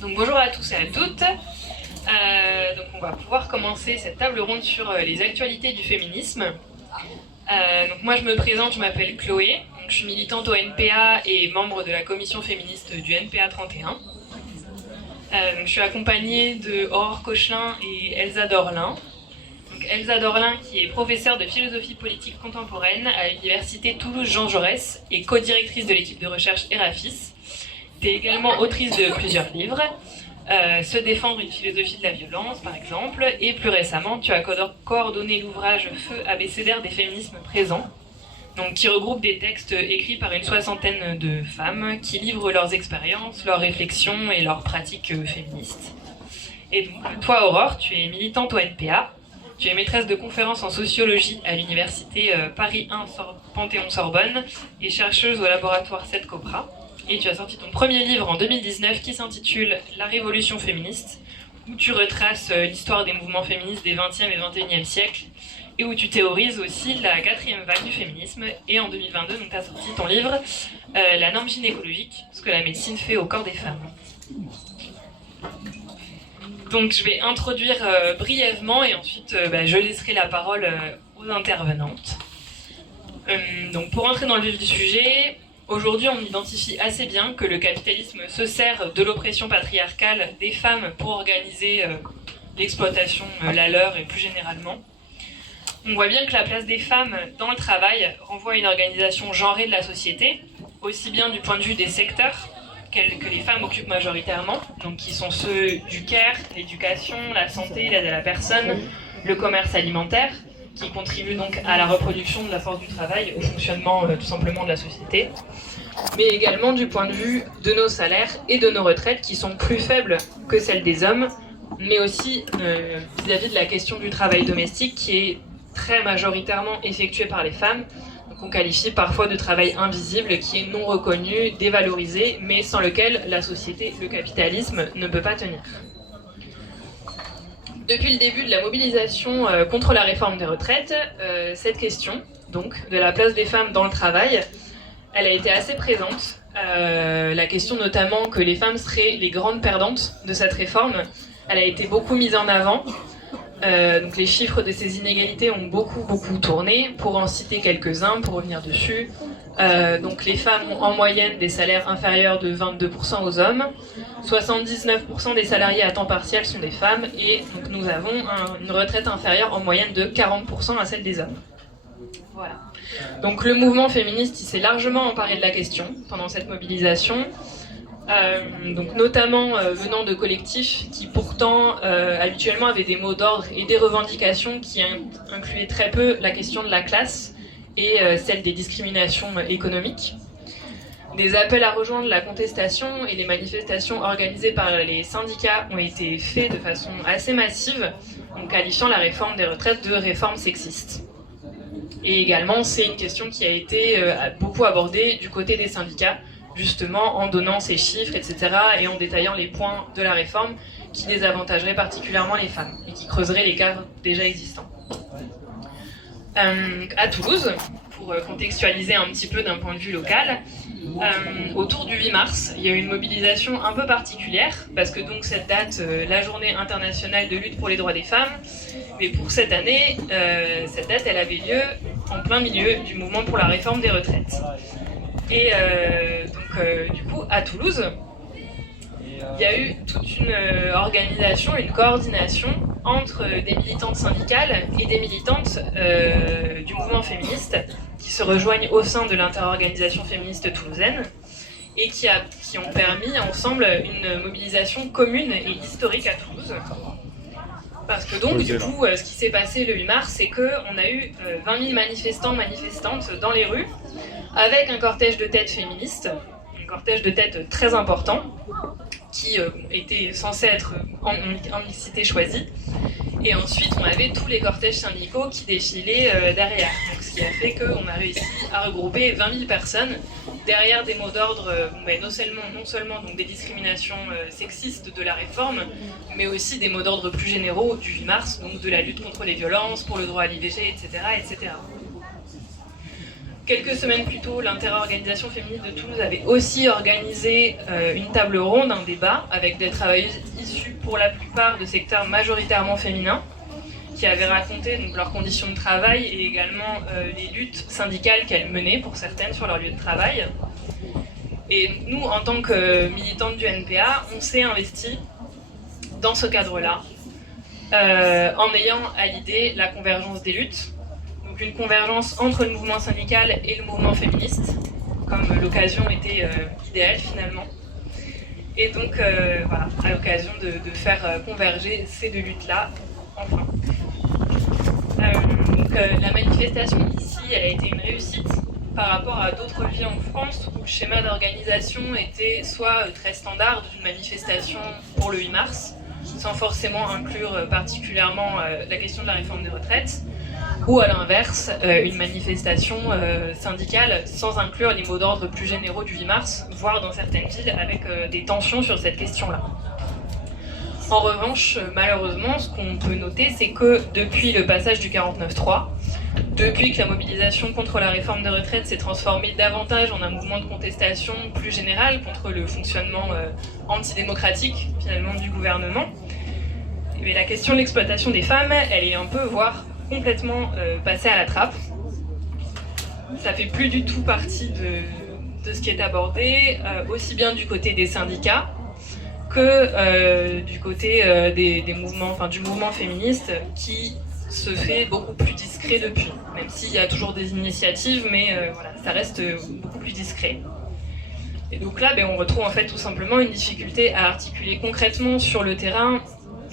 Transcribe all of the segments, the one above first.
Donc bonjour à tous et à toutes. Donc on va pouvoir commencer cette table ronde sur les actualités du féminisme. Donc moi je me présente, je m'appelle Chloé, donc je suis militante au NPA et membre de la commission féministe du NPA 31. Donc je suis accompagnée de Aurore Cochelin et Elsa Dorlin. Donc Elsa Dorlin qui est professeure de philosophie politique contemporaine à l'université Toulouse-Jean Jaurès et co-directrice de l'équipe de recherche Erafis. Tu es également autrice de plusieurs livres, Se défendre une philosophie de la violence par exemple, et plus récemment tu as coordonné l'ouvrage Feu abécédaire des féminismes présents, donc, qui regroupe des textes écrits par une soixantaine de femmes qui livrent leurs expériences, leurs réflexions et leurs pratiques féministes. Et donc toi Aurore, tu es militante au NPA, tu es maîtresse de conférences en sociologie à l'université Paris 1 Panthéon-Sorbonne et chercheuse au laboratoire 7 Copra. Et tu as sorti ton premier livre en 2019 qui s'intitule La Révolution féministe, où tu retraces l'histoire des mouvements féministes des 20e et 21e siècles, et où tu théorises aussi la quatrième vague du féminisme. Et en 2022, tu as sorti ton livre La norme gynécologique, ce que la médecine fait au corps des femmes. Donc je vais introduire brièvement et ensuite je laisserai la parole aux intervenantes. Donc pour entrer dans le vif du sujet, aujourd'hui, on identifie assez bien que le capitalisme se sert de l'oppression patriarcale des femmes pour organiser l'exploitation, la leur et plus généralement. On voit bien que la place des femmes dans le travail renvoie à une organisation genrée de la société, aussi bien du point de vue des secteurs que les femmes occupent majoritairement, donc qui sont ceux du care, l'éducation, la santé, l'aide à la personne, le commerce alimentaire, qui contribue donc à la reproduction de la force du travail, au fonctionnement tout simplement de la société, mais également du point de vue de nos salaires et de nos retraites qui sont plus faibles que celles des hommes, mais aussi vis-à-vis de la question du travail domestique qui est très majoritairement effectué par les femmes. Donc on qualifie parfois de travail invisible qui est non reconnu, dévalorisé, mais sans lequel la société, le capitalisme, ne peut pas tenir. Depuis le début de la mobilisation contre la réforme des retraites, cette question, donc, de la place des femmes dans le travail, elle a été assez présente. La question notamment que les femmes seraient les grandes perdantes de cette réforme, elle a été beaucoup mise en avant. Donc les chiffres de ces inégalités ont beaucoup tourné. Pour en citer quelques-uns, pour revenir dessus, donc les femmes ont en moyenne des salaires inférieurs de 22% aux hommes, 79% des salariés à temps partiel sont des femmes, et donc nous avons une retraite inférieure en moyenne de 40% à celle des hommes. Voilà. Donc le mouvement féministe il s'est largement emparé de la question pendant cette mobilisation. Donc notamment venant de collectifs qui pourtant habituellement avaient des mots d'ordre et des revendications qui incluaient très peu la question de la classe et celle des discriminations économiques. Des appels à rejoindre la contestation et les manifestations organisées par les syndicats ont été faits de façon assez massive, en qualifiant la réforme des retraites de réforme sexiste. Et également, c'est une question qui a été beaucoup abordée du côté des syndicats, justement en donnant ces chiffres, etc., et en détaillant les points de la réforme qui désavantageraient particulièrement les femmes et qui creuseraient les cadres déjà existants. À Toulouse, pour contextualiser un petit peu d'un point de vue local, autour du 8 mars, il y a eu une mobilisation un peu particulière, parce que donc cette date, la journée internationale de lutte pour les droits des femmes, mais pour cette année, cette date, elle avait lieu en plein milieu du mouvement pour la réforme des retraites. Et du coup, à Toulouse, il y a eu toute une organisation, une coordination entre des militantes syndicales et des militantes du mouvement féministe qui se rejoignent au sein de l'interorganisation féministe toulousaine et qui ont permis ensemble une mobilisation commune et historique à Toulouse. Parce que donc, du coup, ce qui s'est passé le 8 mars, c'est qu'on a eu 20 000 manifestants, manifestantes dans les rues, avec un cortège de têtes féministes, un cortège de têtes très important, qui était censé être en mixité choisie. Et ensuite, on avait tous les cortèges syndicaux qui défilaient derrière. Donc, ce qui a fait qu'on a réussi à regrouper 20 000 personnes derrière des mots d'ordre, non seulement donc, des discriminations sexistes de la réforme, mais aussi des mots d'ordre plus généraux du 8 mars, donc de la lutte contre les violences, pour le droit à l'IVG, etc., etc. Quelques semaines plus tôt, l'interorganisation féministe de Toulouse avait aussi organisé une table ronde, un débat, avec des travailleuses issues pour la plupart de secteurs majoritairement féminins, qui avaient raconté donc, leurs conditions de travail et également les luttes syndicales qu'elles menaient pour certaines sur leur lieu de travail. Et nous, en tant que militantes du NPA, on s'est investi dans ce cadre-là, en ayant à l'idée la convergence des luttes, donc une convergence entre le mouvement syndical et le mouvement féministe, comme l'occasion était idéale finalement. Et donc voilà, à l'occasion de faire converger ces deux luttes-là, enfin. La manifestation ici, elle a été une réussite par rapport à d'autres villes en France où le schéma d'organisation était soit très standard d'une manifestation pour le 8 mars, sans forcément inclure particulièrement la question de la réforme des retraites, ou à l'inverse, une manifestation syndicale sans inclure les mots d'ordre plus généraux du 8 mars, voire dans certaines villes avec des tensions sur cette question-là. En revanche, malheureusement, ce qu'on peut noter, c'est que depuis le passage du 49-3, depuis que la mobilisation contre la réforme des retraites s'est transformée davantage en un mouvement de contestation plus général contre le fonctionnement antidémocratique finalement du gouvernement, et la question de l'exploitation des femmes, elle est un peu, voire complètement passée à la trappe. Ça fait plus du tout partie de ce qui est abordé, aussi bien du côté des syndicats que du côté des mouvements, enfin du mouvement féministe qui se fait beaucoup plus discret depuis, même s'il y a toujours des initiatives, mais voilà, ça reste beaucoup plus discret. Et donc là, on retrouve en fait tout simplement une difficulté à articuler concrètement sur le terrain,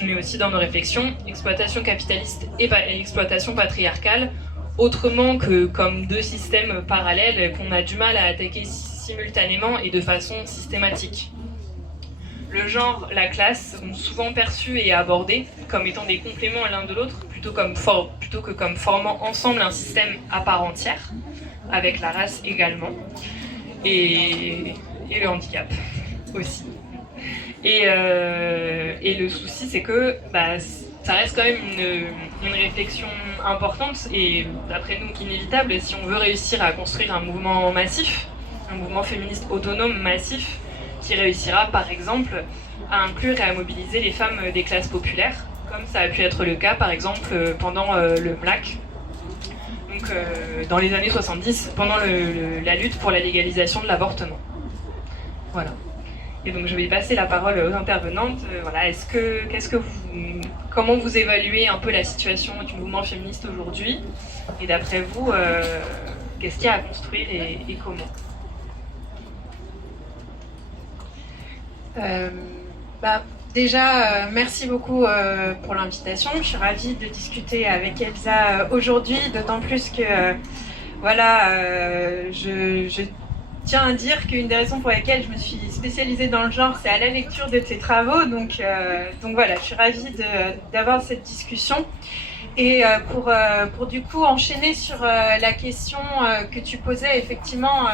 mais aussi dans nos réflexions, exploitation capitaliste et exploitation patriarcale, autrement que comme deux systèmes parallèles qu'on a du mal à attaquer simultanément et de façon systématique. Le genre, la classe sont souvent perçus et abordés comme étant des compléments l'un de l'autre, plutôt que comme formant ensemble un système à part entière, avec la race également, et le handicap aussi. Et le souci, c'est que ça reste quand même une réflexion importante et, d'après nous, inévitable si on veut réussir à construire un mouvement massif, un mouvement féministe autonome massif, qui réussira par exemple à inclure et à mobiliser les femmes des classes populaires, comme ça a pu être le cas par exemple pendant le MLAC, donc dans les années 70, pendant la lutte pour la légalisation de l'avortement. Voilà. Et donc je vais passer la parole aux intervenantes. Voilà, comment vous évaluez un peu la situation du mouvement féministe aujourd'hui? Et d'après vous, qu'est-ce qu'il y a à construire et comment? Déjà, merci beaucoup pour l'invitation. Je suis ravie de discuter avec Elsa aujourd'hui, d'autant plus que je tiens à dire qu'une des raisons pour lesquelles je me suis spécialisée dans le genre, c'est à la lecture de tes travaux. Donc voilà, je suis ravie d'avoir cette discussion. Et pour du coup enchaîner sur la question que tu posais, effectivement,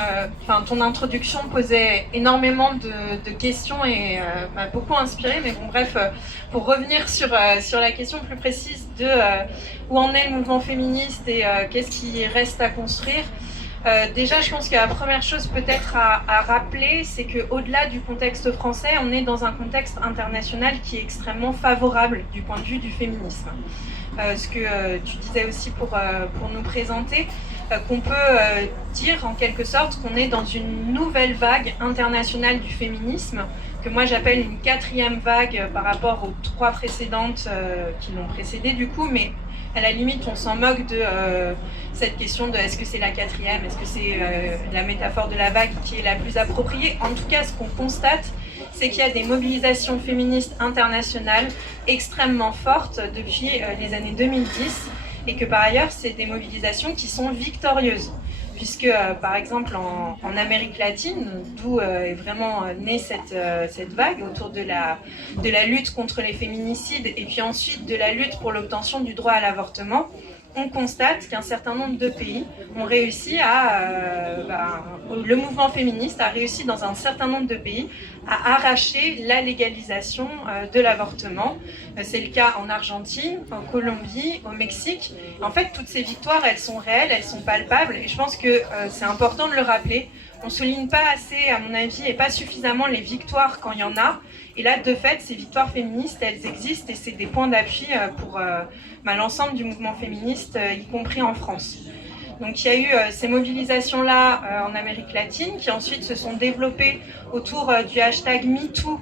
ton introduction posait énormément de questions et m'a beaucoup inspirée. Mais bon, bref, pour revenir sur la question plus précise de où en est le mouvement féministe et qu'est-ce qui reste à construire. Déjà, je pense que la première chose peut-être à rappeler, c'est qu'au-delà du contexte français, on est dans un contexte international qui est extrêmement favorable du point de vue du féminisme. Ce que tu disais aussi pour nous présenter, qu'on peut dire en quelque sorte qu'on est dans une nouvelle vague internationale du féminisme, que moi j'appelle une 4e vague par rapport aux 3 précédentes qui l'ont précédée du coup, mais à la limite on s'en moque de cette question de est-ce que c'est la 4e, est-ce que c'est la métaphore de la vague qui est la plus appropriée. En tout cas, ce qu'on constate, c'est qu'il y a des mobilisations féministes internationales extrêmement fortes depuis les années 2010 et que par ailleurs, c'est des mobilisations qui sont victorieuses. Puisque, par exemple, en Amérique latine, d'où est vraiment née cette vague autour de la lutte contre les féminicides et puis ensuite de la lutte pour l'obtention du droit à l'avortement, on constate qu'un certain nombre de pays ont réussi le mouvement féministe a réussi dans un certain nombre de pays à arracher la légalisation de l'avortement. C'est le cas en Argentine, en Colombie, au Mexique. En fait, toutes ces victoires, elles sont réelles, elles sont palpables, et je pense que c'est important de le rappeler. On ne souligne pas assez, à mon avis, et pas suffisamment les victoires quand il y en a. Et là, de fait, ces victoires féministes, elles existent, et c'est des points d'appui pour l'ensemble du mouvement féministe, y compris en France. Donc il y a eu ces mobilisations-là en Amérique latine qui ensuite se sont développées autour du hashtag MeToo,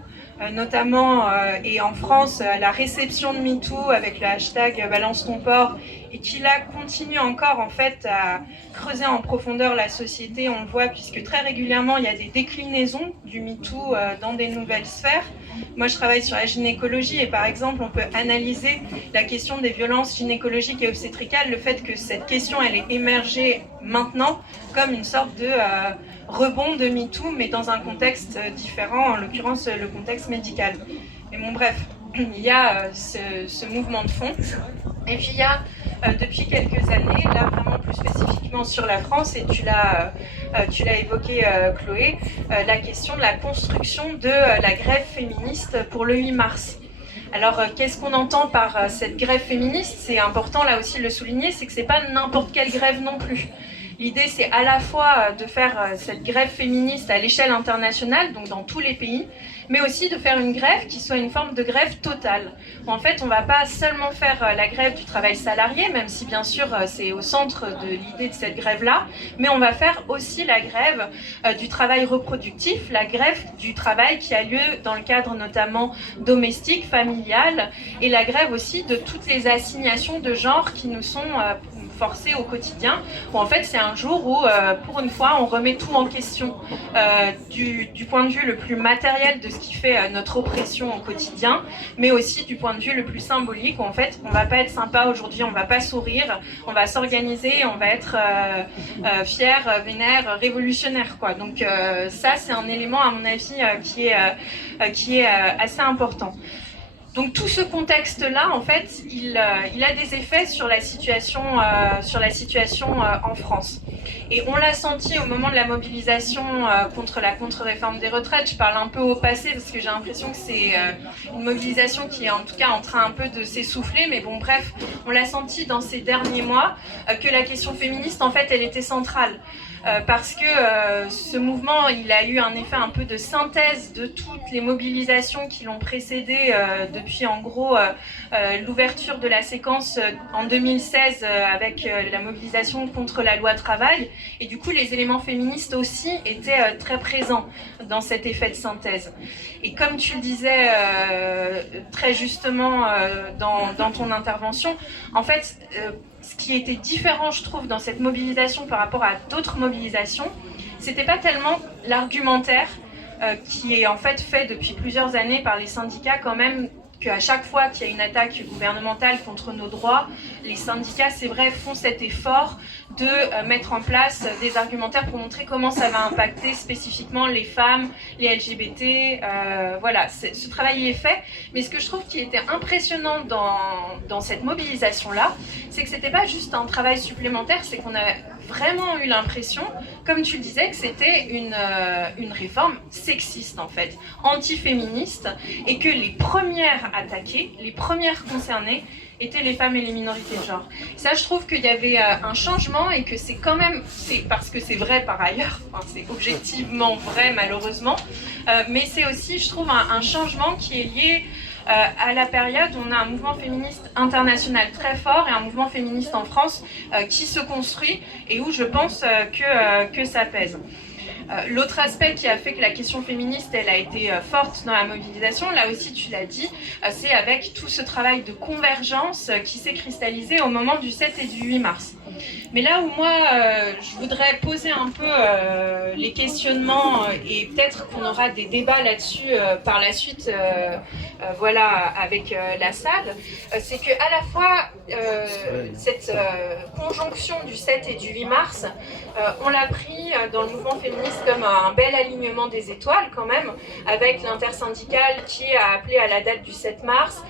notamment, et en France, la réception de MeToo avec le hashtag Balance ton porc, et qui là continue encore en fait à creuser en profondeur la société. On le voit puisque très régulièrement il y a des déclinaisons du MeToo dans des nouvelles sphères. Moi je travaille sur la gynécologie et par exemple on peut analyser la question des violences gynécologiques et obstétricales, le fait que cette question elle est émergée maintenant comme une sorte de rebond de MeToo mais dans un contexte différent, en l'occurrence le contexte médical. Mais bon bref, il y a ce mouvement de fond. Et puis il y a depuis quelques années, là vraiment plus spécifiquement sur la France, et tu l'as évoqué Chloé, la question de la construction de la grève féministe pour le 8 mars. Alors qu'est-ce qu'on entend par cette grève féministe? C'est important là aussi de le souligner, c'est que c'est pas n'importe quelle grève non plus. L'idée, c'est à la fois de faire cette grève féministe à l'échelle internationale, donc dans tous les pays, mais aussi de faire une grève qui soit une forme de grève totale. En fait, on ne va pas seulement faire la grève du travail salarié, même si bien sûr c'est au centre de l'idée de cette grève-là, mais on va faire aussi la grève du travail reproductif, la grève du travail qui a lieu dans le cadre notamment domestique, familial, et la grève aussi de toutes les assignations de genre qui nous sont forcées au quotidien, où en fait c'est un jour où, pour une fois, on remet tout en question du point de vue le plus matériel de ce qui fait notre oppression au quotidien, mais aussi du point de vue le plus symbolique, où en fait on va pas être sympa aujourd'hui, on va pas sourire, on va s'organiser, on va être fier, vénère, révolutionnaire, quoi. Donc ça c'est un élément à mon avis qui est assez important. Donc tout ce contexte-là, en fait, il a des effets sur la situation en France. Et on l'a senti au moment de la mobilisation contre la contre-réforme des retraites. Je parle un peu au passé parce que j'ai l'impression que c'est une mobilisation qui est en tout cas en train un peu de s'essouffler. Mais bon, bref, on l'a senti dans ces derniers mois que la question féministe, en fait, elle était centrale. Parce que ce mouvement, il a eu un effet un peu de synthèse de toutes les mobilisations qui l'ont précédé depuis en gros l'ouverture de la séquence en 2016 avec la mobilisation contre la loi travail. Et du coup, les éléments féministes aussi étaient très présents dans cet effet de synthèse. Et comme tu le disais très justement dans ton intervention, en fait, ce qui était différent, je trouve, dans cette mobilisation par rapport à d'autres mobilisations, c'était pas tellement l'argumentaire qui est en fait depuis plusieurs années par les syndicats quand même, qu'à chaque fois qu'il y a une attaque gouvernementale contre nos droits, les syndicats, c'est vrai, font cet effort de mettre en place des argumentaires pour montrer comment ça va impacter spécifiquement les femmes, les LGBT. Voilà, ce travail est fait. Mais ce que je trouve qui était impressionnant dans cette mobilisation-là, c'est que c'était pas juste un travail supplémentaire, c'est qu'on a vraiment eu l'impression, comme tu le disais, que c'était une réforme sexiste en fait, anti-féministe, et que les premières attaquées, les premières concernées, étaient les femmes et les minorités de genre. Ça, je trouve qu'il y avait un changement et que c'est quand même, c'est parce que c'est vrai par ailleurs, enfin, c'est objectivement vrai malheureusement, mais c'est aussi, je trouve, un changement qui est lié à la période où on a un mouvement féministe international très fort et un mouvement féministe en France qui se construit et où je pense que ça pèse. L'autre aspect qui a fait que la question féministe elle a été forte dans la mobilisation, là aussi tu l'as dit, c'est avec tout ce travail de convergence qui s'est cristallisé au moment du 7 et du 8 mars. Mais là où moi je voudrais poser un peu les questionnements et peut-être qu'on aura des débats là-dessus par la suite, voilà, avec la salle, c'est que à la fois cette conjonction du 7 et du 8 mars, on l'a pris dans le mouvement féministe comme un bel alignement des étoiles quand même, avec l'intersyndicale qui a appelé à la date du 7 mars,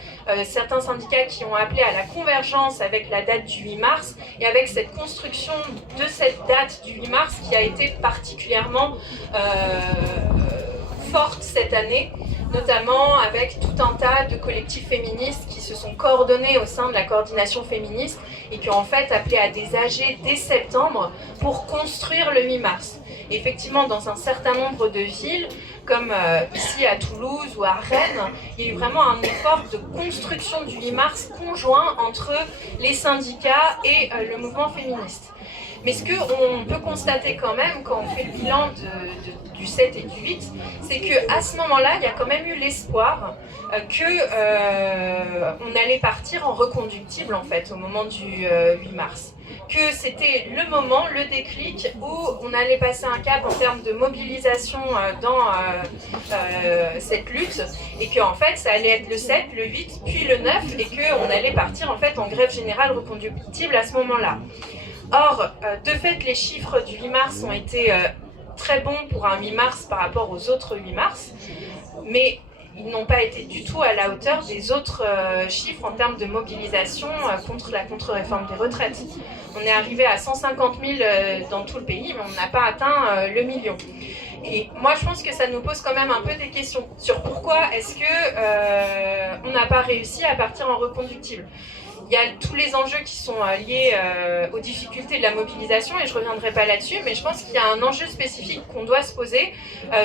certains syndicats qui ont appelé à la convergence avec la date du 8 mars, et avec cette construction de cette date du 8 mars qui a été particulièrement forte cette année, notamment avec tout un tas de collectifs féministes qui se sont coordonnés au sein de la coordination féministe et qui ont en fait appelé à des AG dès septembre pour construire le 8 mars. Et effectivement, dans un certain nombre de villes, comme ici à Toulouse ou à Rennes, il y a eu vraiment un effort de construction du 8 mars conjoint entre les syndicats et le mouvement féministe. Mais ce qu'on peut constater quand même quand on fait le bilan du 7 et du 8, c'est qu'à ce moment-là, il y a quand même eu l'espoir qu'on allait partir en reconductible en fait au moment du 8 mars. Que c'était le moment, le déclic où on allait passer un cap en termes de mobilisation dans cette lutte et que en fait ça allait être le 7, le 8 puis le 9 et qu'on allait partir en fait en grève générale reconductible à ce moment-là. Or, de fait, les chiffres du 8 mars ont été très bons pour un 8 mars par rapport aux autres 8 mars, mais ils n'ont pas été du tout à la hauteur des autres chiffres en termes de mobilisation contre la contre-réforme des retraites. On est arrivé à 150 000 dans tout le pays, mais on n'a pas atteint le million. Et moi, je pense que ça nous pose quand même un peu des questions sur pourquoi est-ce que on n'a pas réussi à partir en reconductible. Il y a tous les enjeux qui sont liés aux difficultés de la mobilisation et je ne reviendrai pas là-dessus, mais je pense qu'il y a un enjeu spécifique qu'on doit se poser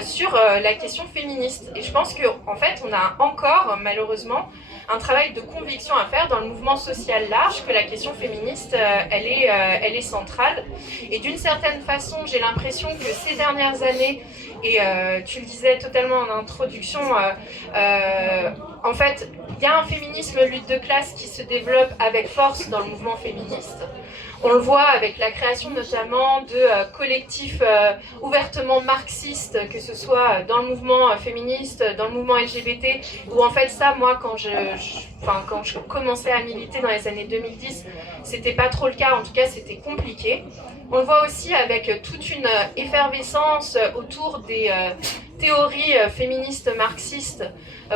sur la question féministe. Et je pense qu'en fait, on a encore, malheureusement, un travail de conviction à faire dans le mouvement social large, que la question féministe, elle est centrale. Et d'une certaine façon, j'ai l'impression que ces dernières années, et tu le disais totalement en introduction, en fait, il y a un féminisme lutte de classe qui se développe avec force dans le mouvement féministe. On le voit avec la création notamment de collectifs ouvertement marxistes, que ce soit dans le mouvement féministe, dans le mouvement LGBT, où en fait ça, moi, quand je commençais à militer dans les années 2010, c'était pas trop le cas, en tout cas c'était compliqué. On le voit aussi avec toute une effervescence autour des théories féministes marxistes,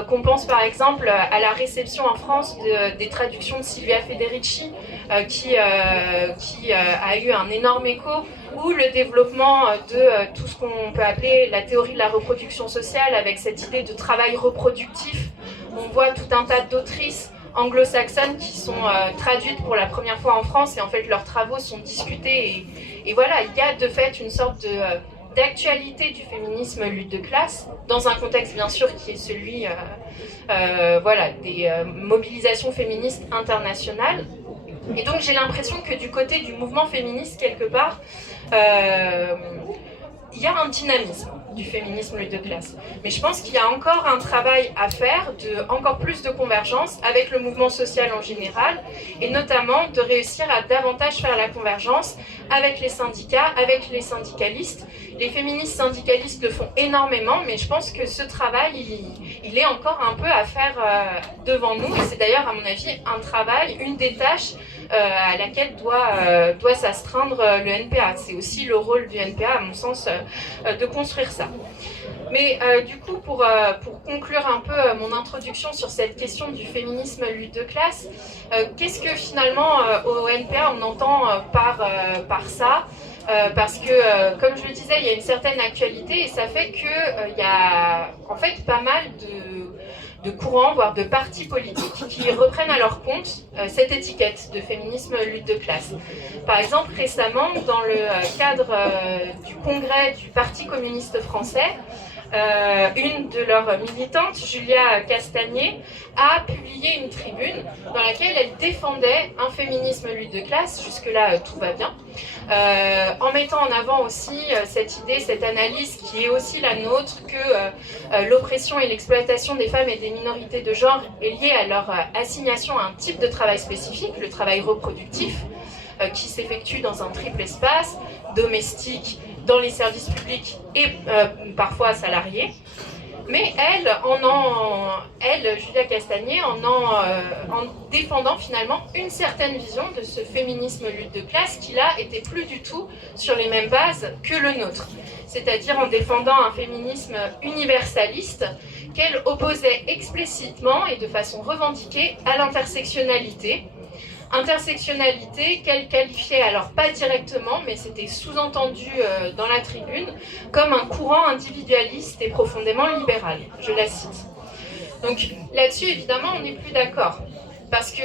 qu'on pense par exemple à la réception en France des traductions de Silvia Federici, qui a eu un énorme écho, ou le développement de tout ce qu'on peut appeler la théorie de la reproduction sociale, avec cette idée de travail reproductif. On voit tout un tas d'autrices anglo-saxonnes qui sont traduites pour la première fois en France et en fait leurs travaux sont discutés et voilà, il y a de fait une sorte d'actualité du féminisme lutte de classe dans un contexte bien sûr qui est celui des mobilisations féministes internationales. Et donc j'ai l'impression que du côté du mouvement féministe quelque part il y a un dynamisme du féminisme lutte de classe. Mais je pense qu'il y a encore un travail à faire, encore plus de convergence avec le mouvement social en général, et notamment de réussir à davantage faire la convergence avec les syndicats, avec les syndicalistes. Les féministes syndicalistes le font énormément, mais je pense que ce travail, il est encore un peu à faire devant nous. Et c'est d'ailleurs, à mon avis, un travail, une des tâches à laquelle doit s'astreindre le NPA. C'est aussi le rôle du NPA, à mon sens, de construire ça. Mais du coup, pour conclure un peu mon introduction sur cette question du féminisme lutte de classe, qu'est-ce que finalement au NPA on entend par ça parce que, comme je le disais, il y a une certaine actualité et ça fait qu'il y a en fait pas mal de courants, voire de partis politiques qui reprennent à leur compte cette étiquette de féminisme lutte de classe. Par exemple, récemment, dans le cadre du congrès du Parti communiste français, une de leurs militantes, Julia Castagnet, a publié une tribune dans laquelle elle défendait un féminisme lutte de classe, jusque-là tout va bien, en mettant en avant aussi cette idée, cette analyse qui est aussi la nôtre, que l'oppression et l'exploitation des femmes et des minorités de genre est liée à leur assignation à un type de travail spécifique, le travail reproductif, qui s'effectue dans un triple espace, domestique, dans les services publics et parfois salariés. Mais elle, Julia Castagnet, en défendant finalement une certaine vision de ce féminisme lutte de classe qui là était plus du tout sur les mêmes bases que le nôtre. C'est-à-dire en défendant un féminisme universaliste qu'elle opposait explicitement et de façon revendiquée à l'intersectionnalité, Intersectionnalité qu'elle qualifiait, alors pas directement, mais c'était sous-entendu dans la tribune, comme un courant individualiste et profondément libéral. Je la cite. Donc là-dessus, évidemment, on n'est plus d'accord. Parce qu'il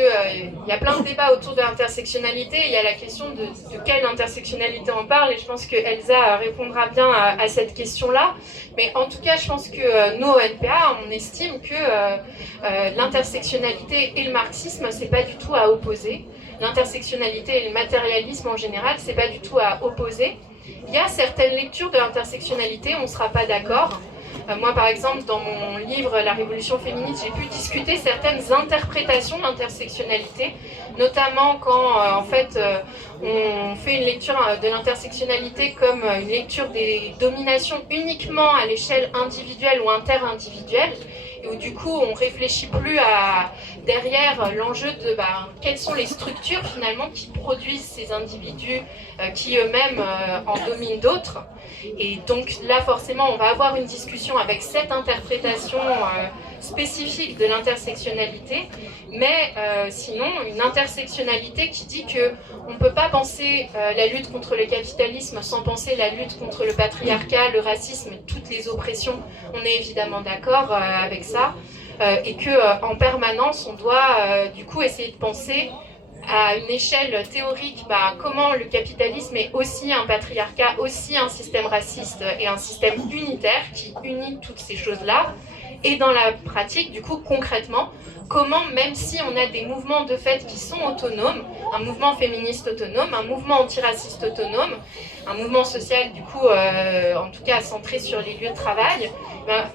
y a plein de débats autour de l'intersectionnalité, il y a la question de quelle intersectionnalité on parle, et je pense que Elsa répondra bien à cette question-là. Mais en tout cas, je pense que nous, au NPA, on estime que l'intersectionnalité et le marxisme, c'est pas du tout à opposer. L'intersectionnalité et le matérialisme en général, c'est pas du tout à opposer. Il y a certaines lectures de l'intersectionnalité, on ne sera pas d'accord. Moi, par exemple, dans mon livre « La révolution féministe », j'ai pu discuter certaines interprétations de l'intersectionnalité, notamment quand, en fait, on fait une lecture de l'intersectionnalité comme une lecture des dominations uniquement à l'échelle individuelle ou interindividuelle, et où du coup, on réfléchit plus à derrière l'enjeu de quelles sont les structures finalement qui produisent ces individus qui eux-mêmes en dominent d'autres. Et donc là, forcément, on va avoir une discussion avec cette interprétation spécifique de l'intersectionnalité, mais sinon, une intersectionnalité qui dit qu'on ne peut pas penser la lutte contre le capitalisme sans penser la lutte contre le patriarcat, le racisme, toutes les oppressions. On est évidemment d'accord avec ça. Et qu'en permanence, on doit du coup essayer de penser à une échelle théorique comment le capitalisme est aussi un patriarcat, aussi un système raciste et un système unitaire qui unit toutes ces choses-là. Et dans la pratique, du coup, concrètement, comment, même si on a des mouvements de fait qui sont autonomes, un mouvement féministe autonome, un mouvement antiraciste autonome, un mouvement social, du coup, en tout cas centré sur les lieux de travail,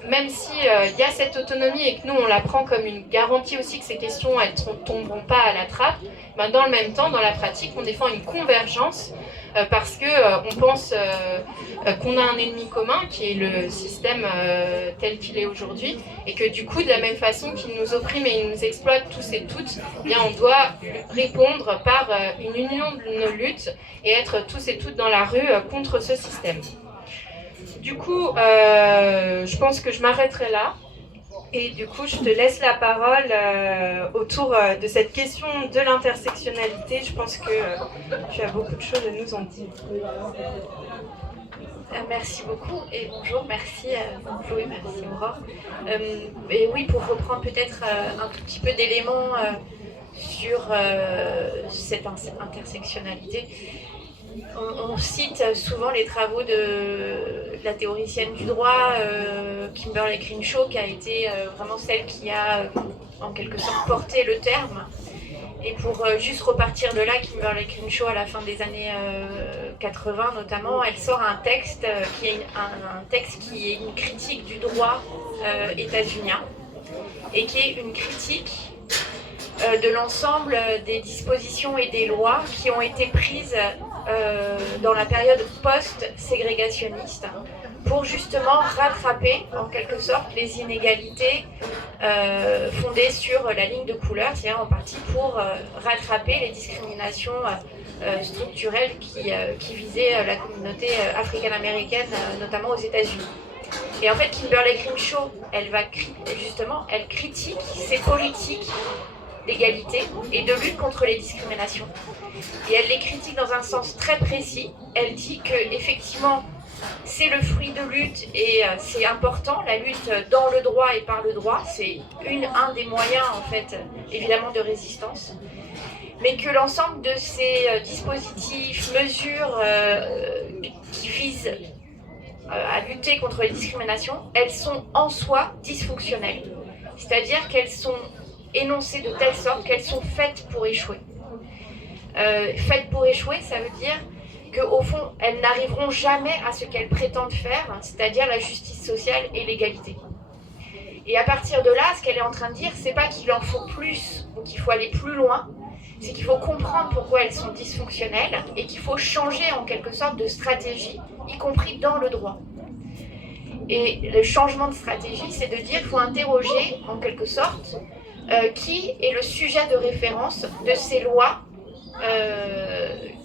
même s'il y a cette autonomie et que nous, on la prend comme une garantie aussi que ces questions, elles ne tomberont pas à la trappe, dans le même temps, dans la pratique, on défend une convergence parce qu'on pense qu'on a un ennemi commun qui est le système tel qu'il est aujourd'hui et que du coup, de la même façon qu'il nous opprime et il nous exploite tous et toutes, on doit répondre par une union de nos luttes et être tous et toutes dans la rue contre ce système. Du coup, je pense que je m'arrêterai là. Et du coup, je te laisse la parole autour de cette question de l'intersectionnalité. Je pense que tu as beaucoup de choses à nous en dire. Merci beaucoup et bonjour, merci Chloé, merci Aurore. Et oui, pour reprendre peut-être un tout petit peu d'éléments sur cette intersectionnalité, on cite souvent les travaux de la théoricienne du droit, Kimberlé Crenshaw, qui a été vraiment celle qui a en quelque sorte porté le terme. Et pour juste repartir de là, Kimberlé Crenshaw, à la fin des années 80 notamment, elle sort un texte qui est un texte qui est une critique du droit états-unien et qui est une critique de l'ensemble des dispositions et des lois qui ont été prises dans la période post-ségrégationniste pour justement rattraper en quelque sorte les inégalités fondées sur la ligne de couleur, c'est-à-dire en partie pour rattraper les discriminations structurelles qui visaient la communauté africaine-américaine, notamment aux États-Unis. Et en fait, Kimberlé Crenshaw, elle critique ces politiques d'égalité et de lutte contre les discriminations. Et elle les critique dans un sens très précis. Elle dit que effectivement, c'est le fruit de lutte et c'est important, la lutte dans le droit et par le droit, c'est un des moyens en fait, évidemment, de résistance. Mais que l'ensemble de ces dispositifs, mesures qui visent à lutter contre les discriminations, elles sont en soi dysfonctionnelles. C'est-à-dire qu'elles sont énoncées de telle sorte qu'elles sont faites pour échouer. Faites pour échouer, ça veut dire qu'au fond, elles n'arriveront jamais à ce qu'elles prétendent faire, c'est-à-dire la justice sociale et l'égalité. Et à partir de là, ce qu'elle est en train de dire, c'est pas qu'il en faut plus ou qu'il faut aller plus loin, c'est qu'il faut comprendre pourquoi elles sont dysfonctionnelles et qu'il faut changer en quelque sorte de stratégie, y compris dans le droit. Et le changement de stratégie, c'est de dire qu'il faut interroger en quelque sorte qui est le sujet de référence de ces lois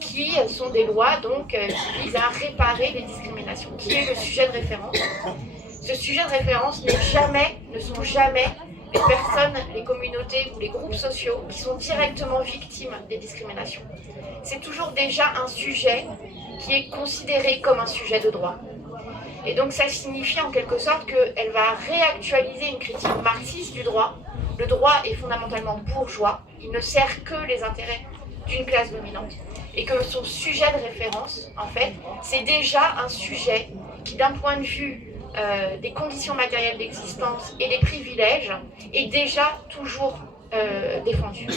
qui sont des lois donc, qui visent à réparer les discriminations. Qui est le sujet de référence? Ce sujet de référence ne sont jamais les personnes, les communautés ou les groupes sociaux qui sont directement victimes des discriminations. C'est toujours déjà un sujet qui est considéré comme un sujet de droit. Et donc ça signifie en quelque sorte qu'elle va réactualiser une critique marxiste du droit. Le droit est fondamentalement bourgeois, il ne sert que les intérêts d'une classe dominante. Et que son sujet de référence, en fait, c'est déjà un sujet qui, d'un point de vue des conditions matérielles d'existence et des privilèges, est déjà toujours défendu.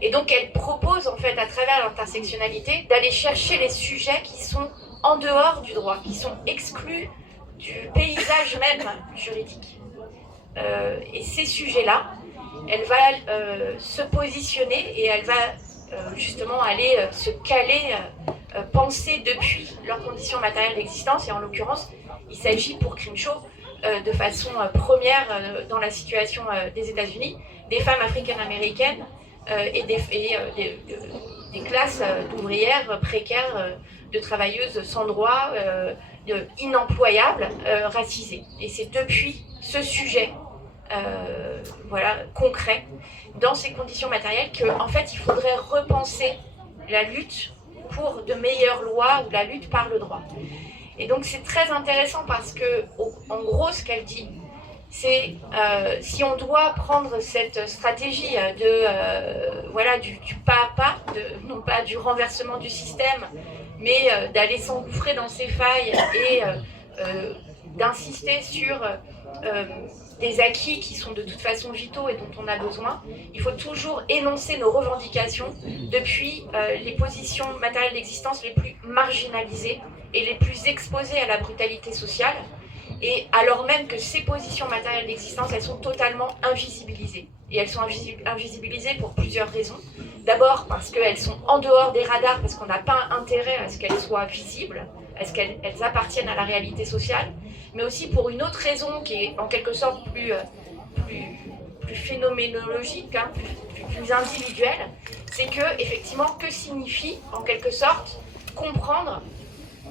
Et donc elle propose, en fait, à travers l'intersectionnalité, d'aller chercher les sujets qui sont en dehors du droit, qui sont exclus du paysage même juridique. Et ces sujets-là, elle va se positionner et elle va justement aller se caler, penser depuis leurs conditions matérielles d'existence. Et en l'occurrence, il s'agit pour Crimshaw, de façon première dans la situation des États-Unis, des femmes africaines-américaines et des classes d'ouvrières précaires, de travailleuses sans droit, inemployables, racisées. Et c'est depuis ce sujet concret, dans ces conditions matérielles, qu'en fait il faudrait repenser la lutte pour de meilleures lois ou la lutte par le droit. Et donc c'est très intéressant parce que, en gros, ce qu'elle dit, c'est si on doit prendre cette stratégie du pas à pas, non pas du renversement du système, mais d'aller s'engouffrer dans ses failles et d'insister sur des acquis qui sont de toute façon vitaux et dont on a besoin, il faut toujours énoncer nos revendications depuis les positions matérielles d'existence les plus marginalisées et les plus exposées à la brutalité sociale, et alors même que ces positions matérielles d'existence, elles sont totalement invisibilisées. Et elles sont invisibilisées pour plusieurs raisons. D'abord parce qu'elles sont en dehors des radars, parce qu'on n'a pas intérêt à ce qu'elles soient visibles, à ce qu'elles appartiennent à la réalité sociale, mais aussi pour une autre raison qui est en quelque sorte plus phénoménologique, plus individuelle, c'est que, effectivement, que signifie en quelque sorte comprendre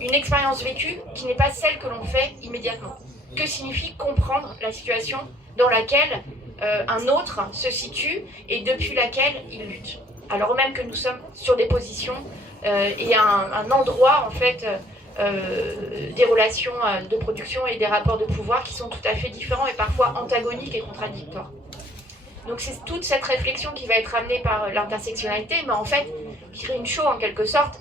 une expérience vécue qui n'est pas celle que l'on fait immédiatement. Que signifie comprendre la situation dans laquelle un autre se situe et depuis laquelle il lutte. Alors même que nous sommes sur des positions et un endroit, en fait, des relations de production et des rapports de pouvoir qui sont tout à fait différents et parfois antagoniques et contradictoires. Donc c'est toute cette réflexion qui va être amenée par l'intersectionnalité, mais en fait, Crimshaw, en quelque sorte,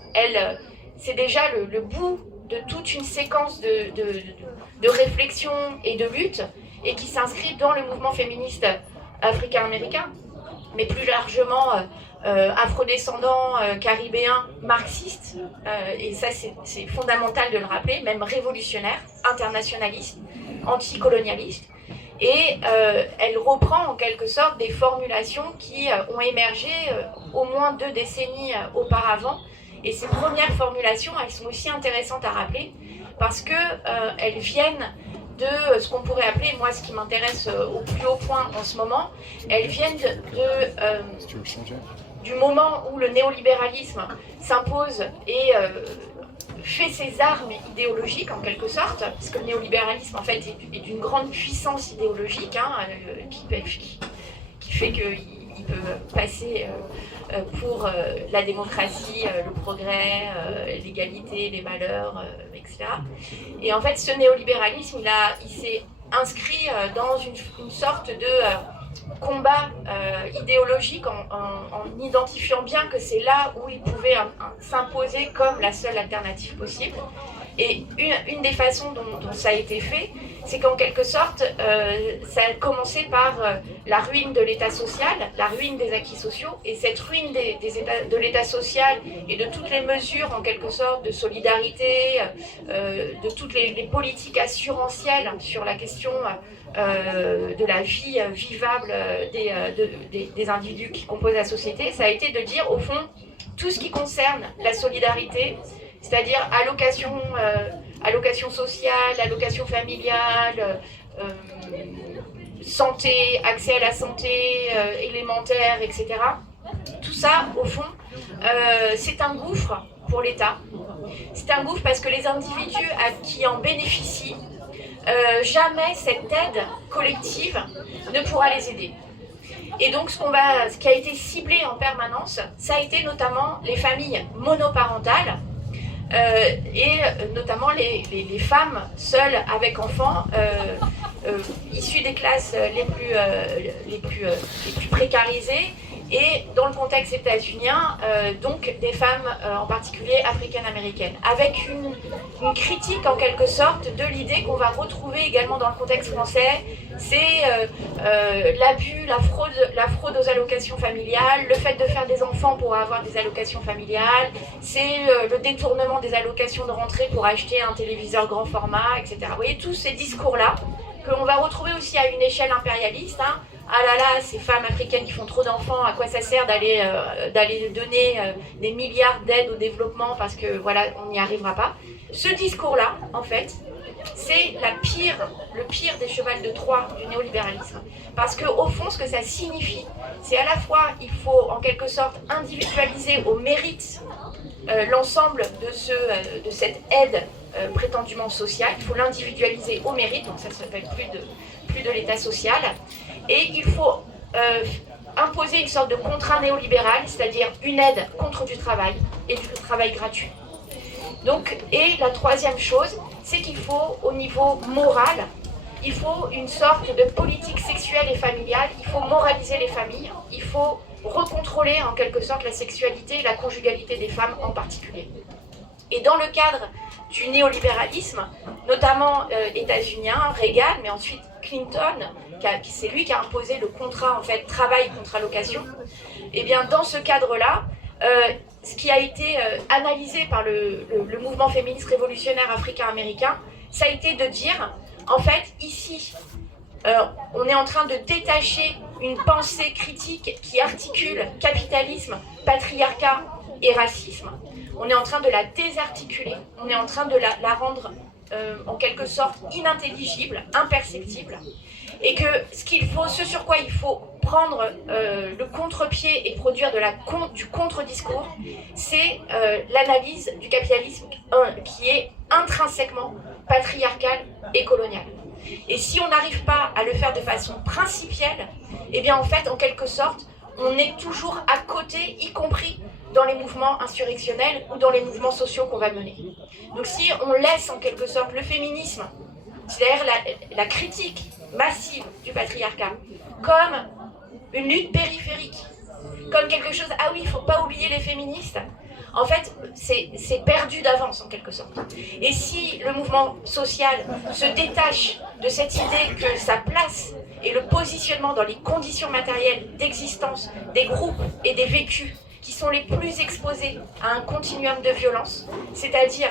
c'est déjà le bout de toute une séquence de réflexion et de lutte, et qui s'inscrit dans le mouvement féministe africain-américain, mais plus largement afrodescendant, caribéen, marxiste, et ça c'est fondamental de le rappeler, même révolutionnaire, internationaliste, anticolonialiste. Et elle reprend en quelque sorte des formulations qui ont émergé au moins 2 décennies auparavant. Et ces premières formulations, elles sont aussi intéressantes à rappeler parce qu'elles viennent de ce qu'on pourrait appeler, moi ce qui m'intéresse au plus haut point en ce moment, elles viennent du moment où le néolibéralisme s'impose et fait ses armes idéologiques en quelque sorte, parce que le néolibéralisme en fait est d'une grande puissance idéologique qui fait qu'il peut passer pour la démocratie, le progrès, l'égalité, les valeurs, etc. Et en fait, ce néolibéralisme, il s'est inscrit dans une sorte de combat idéologique en identifiant bien que c'est là où il pouvait s'imposer comme la seule alternative possible. Et une des façons dont ça a été fait, c'est qu'en quelque sorte, ça a commencé par la ruine de l'État social, la ruine des acquis sociaux, et cette ruine de l'État social et de toutes les mesures en quelque sorte de solidarité, de toutes les politiques assurantielles sur la question de la vie vivable des individus qui composent la société, ça a été de dire au fond tout ce qui concerne la solidarité, c'est-à-dire allocation sociale, allocation familiale, santé, accès à la santé élémentaire, etc. Tout ça, au fond, c'est un gouffre pour l'État. C'est un gouffre parce que les individus qui en bénéficient jamais cette aide collective ne pourra les aider. Et donc ce qui a été ciblé en permanence, ça a été notamment les familles monoparentales et notamment les femmes seules avec enfants issues des classes les plus précarisées. Et dans le contexte états-unien, donc des femmes en particulier africaines-américaines, avec une critique en quelque sorte de l'idée qu'on va retrouver également dans le contexte français, c'est l'abus, la fraude aux allocations familiales, le fait de faire des enfants pour avoir des allocations familiales, c'est le détournement des allocations de rentrée pour acheter un téléviseur grand format, etc. Vous voyez tous ces discours-là qu'on va retrouver aussi à une échelle impérialiste, hein. Ah là là, ces femmes africaines qui font trop d'enfants, à quoi ça sert d'aller donner des milliards d'aides au développement parce que voilà, on n'y arrivera pas. Ce discours-là, en fait, c'est le pire des chevals de Troie du néolibéralisme. Parce qu'au fond, ce que ça signifie, c'est à la fois, il faut en quelque sorte individualiser au mérite l'ensemble de cette aide prétendument sociale, il faut l'individualiser au mérite, donc ça ne s'appelle plus de l'État social. Et il faut imposer une sorte de contrat néolibéral, c'est-à-dire une aide contre du travail et du travail gratuit. Donc, et la troisième chose, c'est qu'il faut, au niveau moral, il faut une sorte de politique sexuelle et familiale, il faut moraliser les familles, il faut recontrôler en quelque sorte la sexualité et la conjugalité des femmes en particulier. Et dans le cadre du néolibéralisme, notamment états-unien, Reagan, mais ensuite Clinton, c'est lui qui a imposé le contrat en fait travail contre allocation. Et bien dans ce cadre-là, ce qui a été analysé par le mouvement féministe révolutionnaire africain-américain, ça a été de dire, en fait, ici, on est en train de détacher une pensée critique qui articule capitalisme, patriarcat et racisme. On est en train de la désarticuler, on est en train de la rendre en quelque sorte inintelligible, imperceptible, et que ce sur quoi il faut prendre le contre-pied et produire du contre-discours, c'est l'analyse du capitalisme qui est intrinsèquement patriarcal et colonial. Et si on n'arrive pas à le faire de façon principielle, eh bien en fait, en quelque sorte, on est toujours à côté, y compris dans les mouvements insurrectionnels ou dans les mouvements sociaux qu'on va mener. Donc si on laisse en quelque sorte le féminisme, c'est-à-dire la critique massive du patriarcat, comme une lutte périphérique, comme quelque chose, ah oui, il ne faut pas oublier les féministes, en fait, c'est perdu d'avance en quelque sorte. Et si le mouvement social se détache de cette idée que sa place et le positionnement dans les conditions matérielles d'existence des groupes et des vécus qui sont les plus exposés à un continuum de violence, c'est-à-dire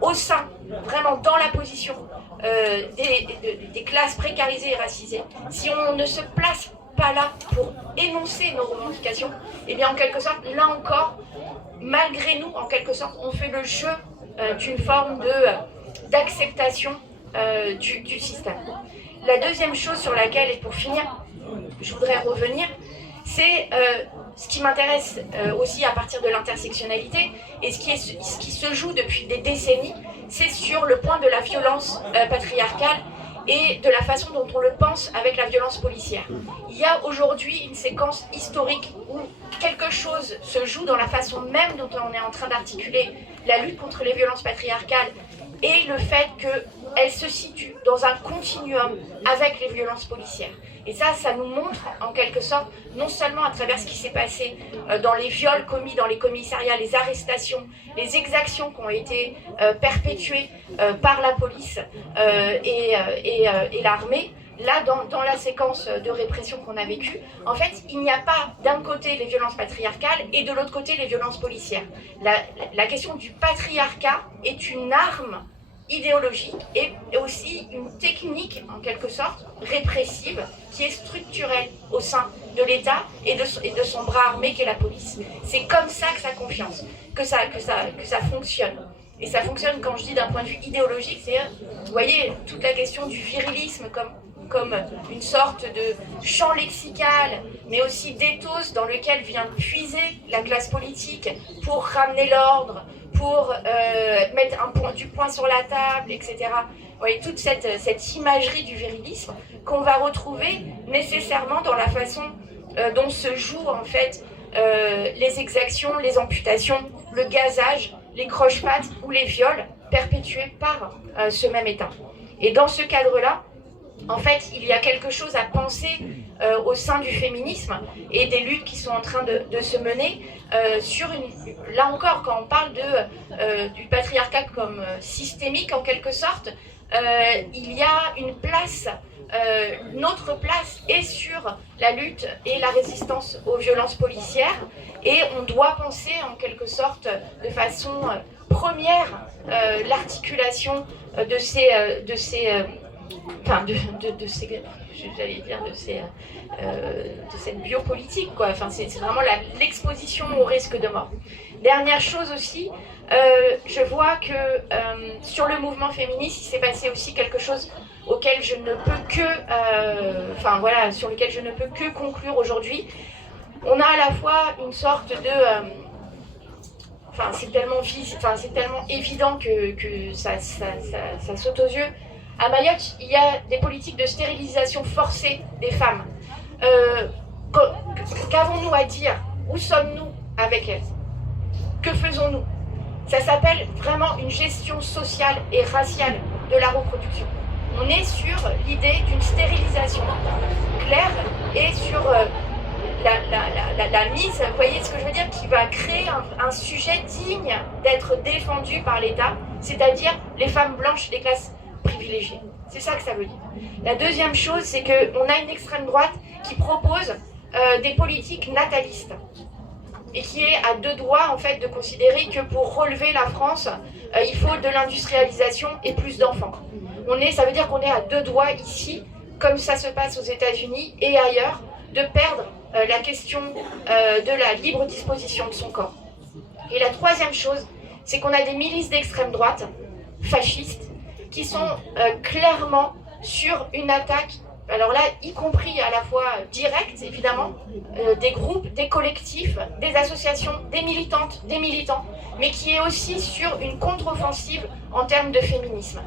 au sein, vraiment dans la position des classes précarisées et racisées, si on ne se place pas là pour énoncer nos revendications, et bien en quelque sorte, là encore, malgré nous, en quelque sorte, on fait le jeu d'une forme d'acceptation du système. La deuxième chose sur laquelle, et pour finir, je voudrais revenir, c'est ce qui m'intéresse aussi à partir de l'intersectionnalité et ce qui se joue depuis des décennies, c'est sur le point de la violence patriarcale et de la façon dont on le pense avec la violence policière. Il y a aujourd'hui une séquence historique où quelque chose se joue dans la façon même dont on est en train d'articuler la lutte contre les violences patriarcales et le fait qu'elle se situe dans un continuum avec les violences policières. Et ça nous montre en quelque sorte, non seulement à travers ce qui s'est passé dans les viols commis dans les commissariats, les arrestations, les exactions qui ont été perpétuées par la police et l'armée, là, dans la séquence de répression qu'on a vécue, en fait, il n'y a pas d'un côté les violences patriarcales et de l'autre côté les violences policières. La question du patriarcat est une arme idéologique et aussi une technique, en quelque sorte, répressive, qui est structurelle au sein de l'État et de son bras armé qu'est la police. C'est comme ça que ça confiance, que ça fonctionne. Et ça fonctionne, quand je dis d'un point de vue idéologique, c'est, vous voyez, toute la question du virilisme comme une sorte de champ lexical, mais aussi d'éthos dans lequel vient puiser la classe politique pour ramener l'ordre, pour mettre du poing sur la table, etc. voyez, toute cette imagerie du virilisme qu'on va retrouver nécessairement dans la façon dont se jouent en fait les exactions, les amputations, le gazage, les croche-pattes ou les viols perpétués par ce même État. Et dans ce cadre-là, en fait, il y a quelque chose à penser au sein du féminisme et des luttes qui sont en train de se mener sur là encore, quand on parle du patriarcat comme systémique en quelque sorte, il y a une place, notre place est sur la lutte et la résistance aux violences policières, et on doit penser en quelque sorte de façon première l'articulation de cette biopolitique, quoi. Enfin, c'est vraiment l'exposition au risque de mort. Dernière chose aussi, je vois que sur le mouvement féministe, il s'est passé aussi quelque chose auquel je ne peux que, sur lequel je ne peux que conclure aujourd'hui. On a à la fois une sorte de, c'est tellement évident que ça saute aux yeux. À Mayotte, il y a des politiques de stérilisation forcée des femmes. Qu'avons-nous à dire? Où sommes-nous avec elles? Que faisons-nous? Ça s'appelle vraiment une gestion sociale et raciale de la reproduction. On est sur l'idée d'une stérilisation claire et sur la mise, vous voyez ce que je veux dire, qui va créer un sujet digne d'être défendu par l'État, c'est-à-dire les femmes blanches des classes privilégiées. C'est ça que ça veut dire. La deuxième chose, c'est qu'on a une extrême droite qui propose des politiques natalistes et qui est à deux doigts en fait de considérer que pour relever la France, il faut de l'industrialisation et plus d'enfants. Ça veut dire qu'on est à deux doigts ici, comme ça se passe aux États-Unis et ailleurs, de perdre la question de la libre disposition de son corps. Et la troisième chose, c'est qu'on a des milices d'extrême droite, fascistes, qui sont clairement sur une attaque, alors là, y compris à la fois directe, évidemment, des groupes, des collectifs, des associations, des militantes, des militants, mais qui est aussi sur une contre-offensive en termes de féminisme.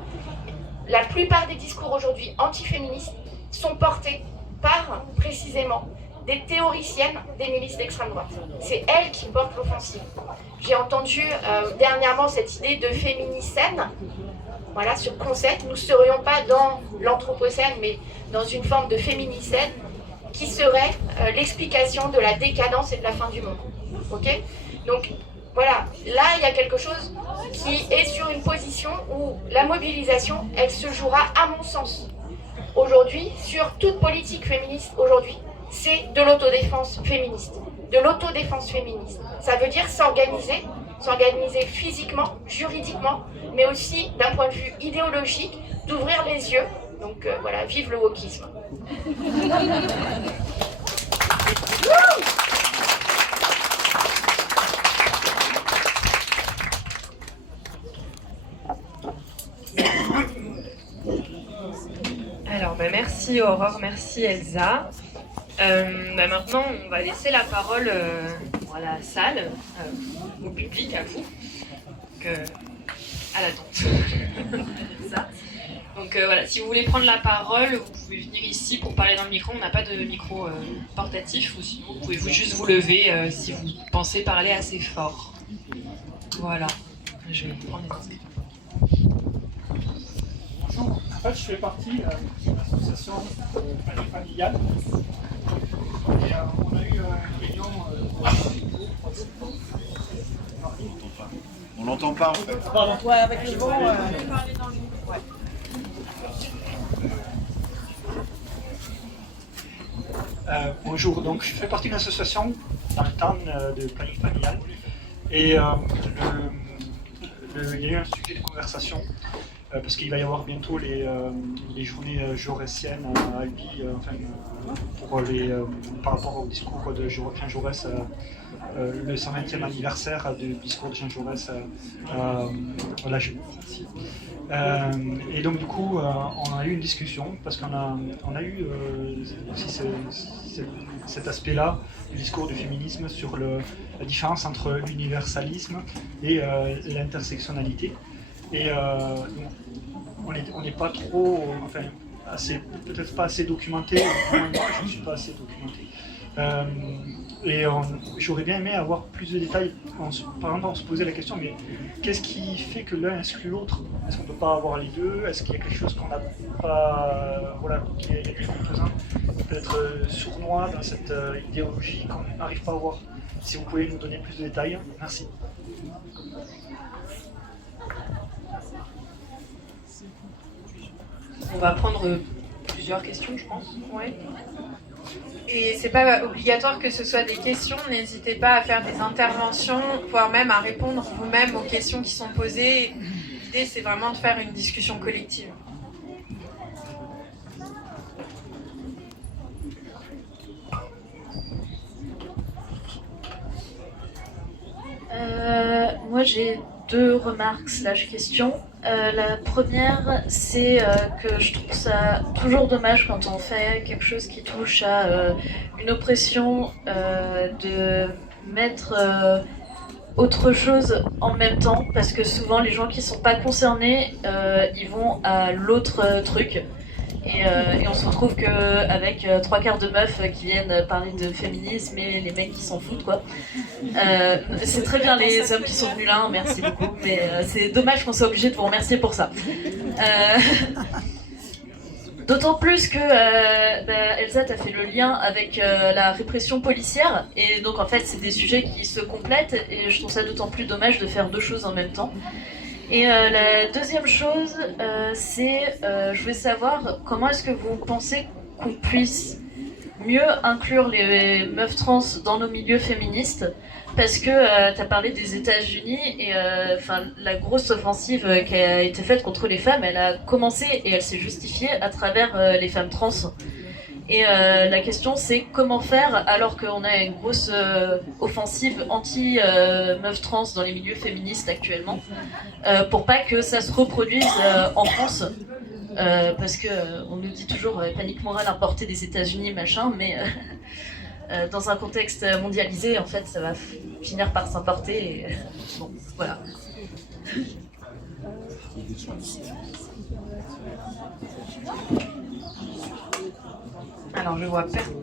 La plupart des discours aujourd'hui antiféministes sont portés par, précisément, des théoriciennes des milices d'extrême droite. C'est elles qui portent l'offensive. J'ai entendu dernièrement cette idée de féminicène. Voilà, ce concept, nous ne serions pas dans l'anthropocène, mais dans une forme de féminicène qui serait l'explication de la décadence et de la fin du monde. Ok ? Donc voilà, là il y a quelque chose qui est sur une position où la mobilisation, elle se jouera, à mon sens, aujourd'hui, sur toute politique féministe aujourd'hui. C'est de l'autodéfense féministe. De l'autodéfense féministe. Ça veut dire s'organiser physiquement, juridiquement, mais aussi d'un point de vue idéologique, d'ouvrir les yeux. Donc voilà, vive le wokisme. Alors, merci Aurore, merci Elsa. Maintenant, on va laisser la parole à la salle, au public, à vous, à l'attente. Donc voilà, si vous voulez prendre la parole, vous pouvez venir ici pour parler dans le micro. On n'a pas de micro portatif, ou sinon vous pouvez juste vous lever si vous pensez parler assez fort. Voilà, je vais prendre les inscriptions. Bonjour, en fait je fais partie d'une association famille familiale. Et on a eu une réunion on l'entend pas en fait. Pardon. Ouais, avec le vent. Bonjour, donc je fais partie d'une association dans le temps de planning familial. Et il y a eu un sujet de conversation parce qu'il va y avoir bientôt les journées jaurésiennes à Albi, par rapport au discours de Jean Jaurès, le 120e anniversaire du discours de Jean Jaurès à l'AG. Et donc du coup, on a eu une discussion parce qu'on a eu aussi cet aspect-là du discours du féminisme sur la différence entre l'universalisme et l'intersectionnalité. Et donc, on n'est pas trop, enfin, peut-être pas assez documenté, moi je ne suis pas assez documenté. J'aurais bien aimé avoir plus de détails. Par exemple, on se posait la question, mais qu'est-ce qui fait que l'un exclut l'autre? Est-ce qu'on ne peut pas avoir les deux? Est-ce qu'il y a quelque chose qu'on n'a pas... Voilà, il y a des composants peut-être sournois dans cette idéologie qu'on n'arrive pas à voir. Si vous pouvez nous donner plus de détails, merci. On va prendre plusieurs questions, je pense. Ouais. Et c'est pas obligatoire que ce soit des questions, n'hésitez pas à faire des interventions, voire même à répondre vous-même aux questions qui sont posées. L'idée, c'est vraiment de faire une discussion collective. Moi, j'ai 2 remarques / questions. La première, c'est que je trouve ça toujours dommage quand on fait quelque chose qui touche à une oppression de mettre autre chose en même temps, parce que souvent les gens qui sont pas concernés, ils vont à l'autre truc. Et on se retrouve qu'avec 3/4 de meufs qui viennent parler de féminisme et les mecs qui s'en foutent, quoi. C'est très bien les hommes qui sont venus là, merci beaucoup, mais c'est dommage qu'on soit obligé de vous remercier pour ça. D'autant plus que Elsa, t'as fait le lien avec la répression policière, et donc en fait c'est des sujets qui se complètent, et je trouve ça d'autant plus dommage de faire 2 choses en même temps. Et la deuxième chose, c'est, je voulais savoir comment est-ce que vous pensez qu'on puisse mieux inclure les meufs trans dans nos milieux féministes, parce que tu as parlé des États-Unis et la grosse offensive qui a été faite contre les femmes, elle a commencé et elle s'est justifiée à travers les femmes trans. Et la question, c'est comment faire alors qu'on a une grosse offensive anti-meufs trans dans les milieux féministes actuellement, pour pas que ça se reproduise en France. Parce que on nous dit toujours panique morale importée des États-Unis, machin, mais dans un contexte mondialisé, en fait, ça va finir par s'importer. Et, bon, voilà. Alors, je vois personne.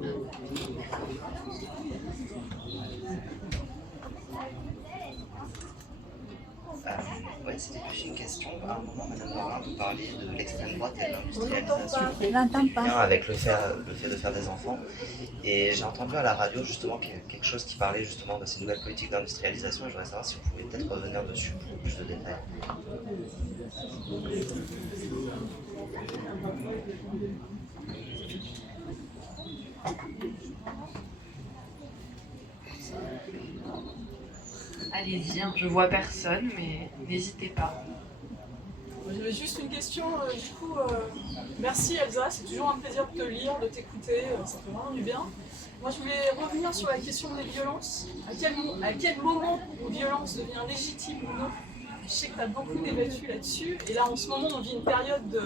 Oui, c'était plus une question. À un moment, Madame Morin vous parlait de l'extrême droite et de l'industrialisation avec le fait de faire des enfants. Et j'ai entendu à la radio justement quelque chose qui parlait justement de ces nouvelles politiques d'industrialisation. Et je voudrais savoir si vous pouvez peut-être revenir dessus pour plus de détails. Allez-y, je vois personne, mais n'hésitez pas. J'avais juste une question, du coup, merci Elsa, c'est toujours un plaisir de te lire, de t'écouter, ça fait vraiment du bien. Moi je voulais revenir sur la question des violences. À quel moment une violence devient légitime ou non? Je sais que tu as beaucoup débattu là-dessus, et là en ce moment on vit une période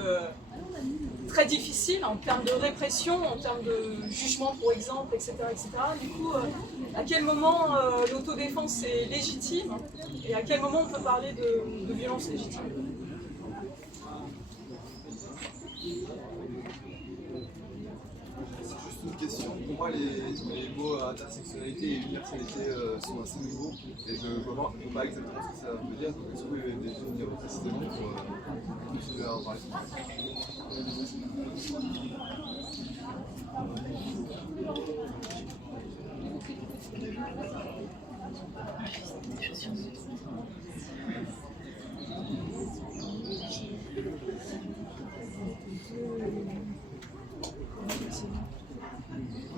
très difficile en termes de répression, en termes de jugement pour exemple, etc. etc. Du coup, à quel moment l'autodéfense est légitime et à quel moment on peut parler de violence légitime? C'est juste une question. Pour moi, les mots intersectionnalité et universalité sont assez nouveaux et je ne vois pas exactement ce que ça veut dire. Donc, est-ce que vous pouvez définir précisément pour continuer à en parler?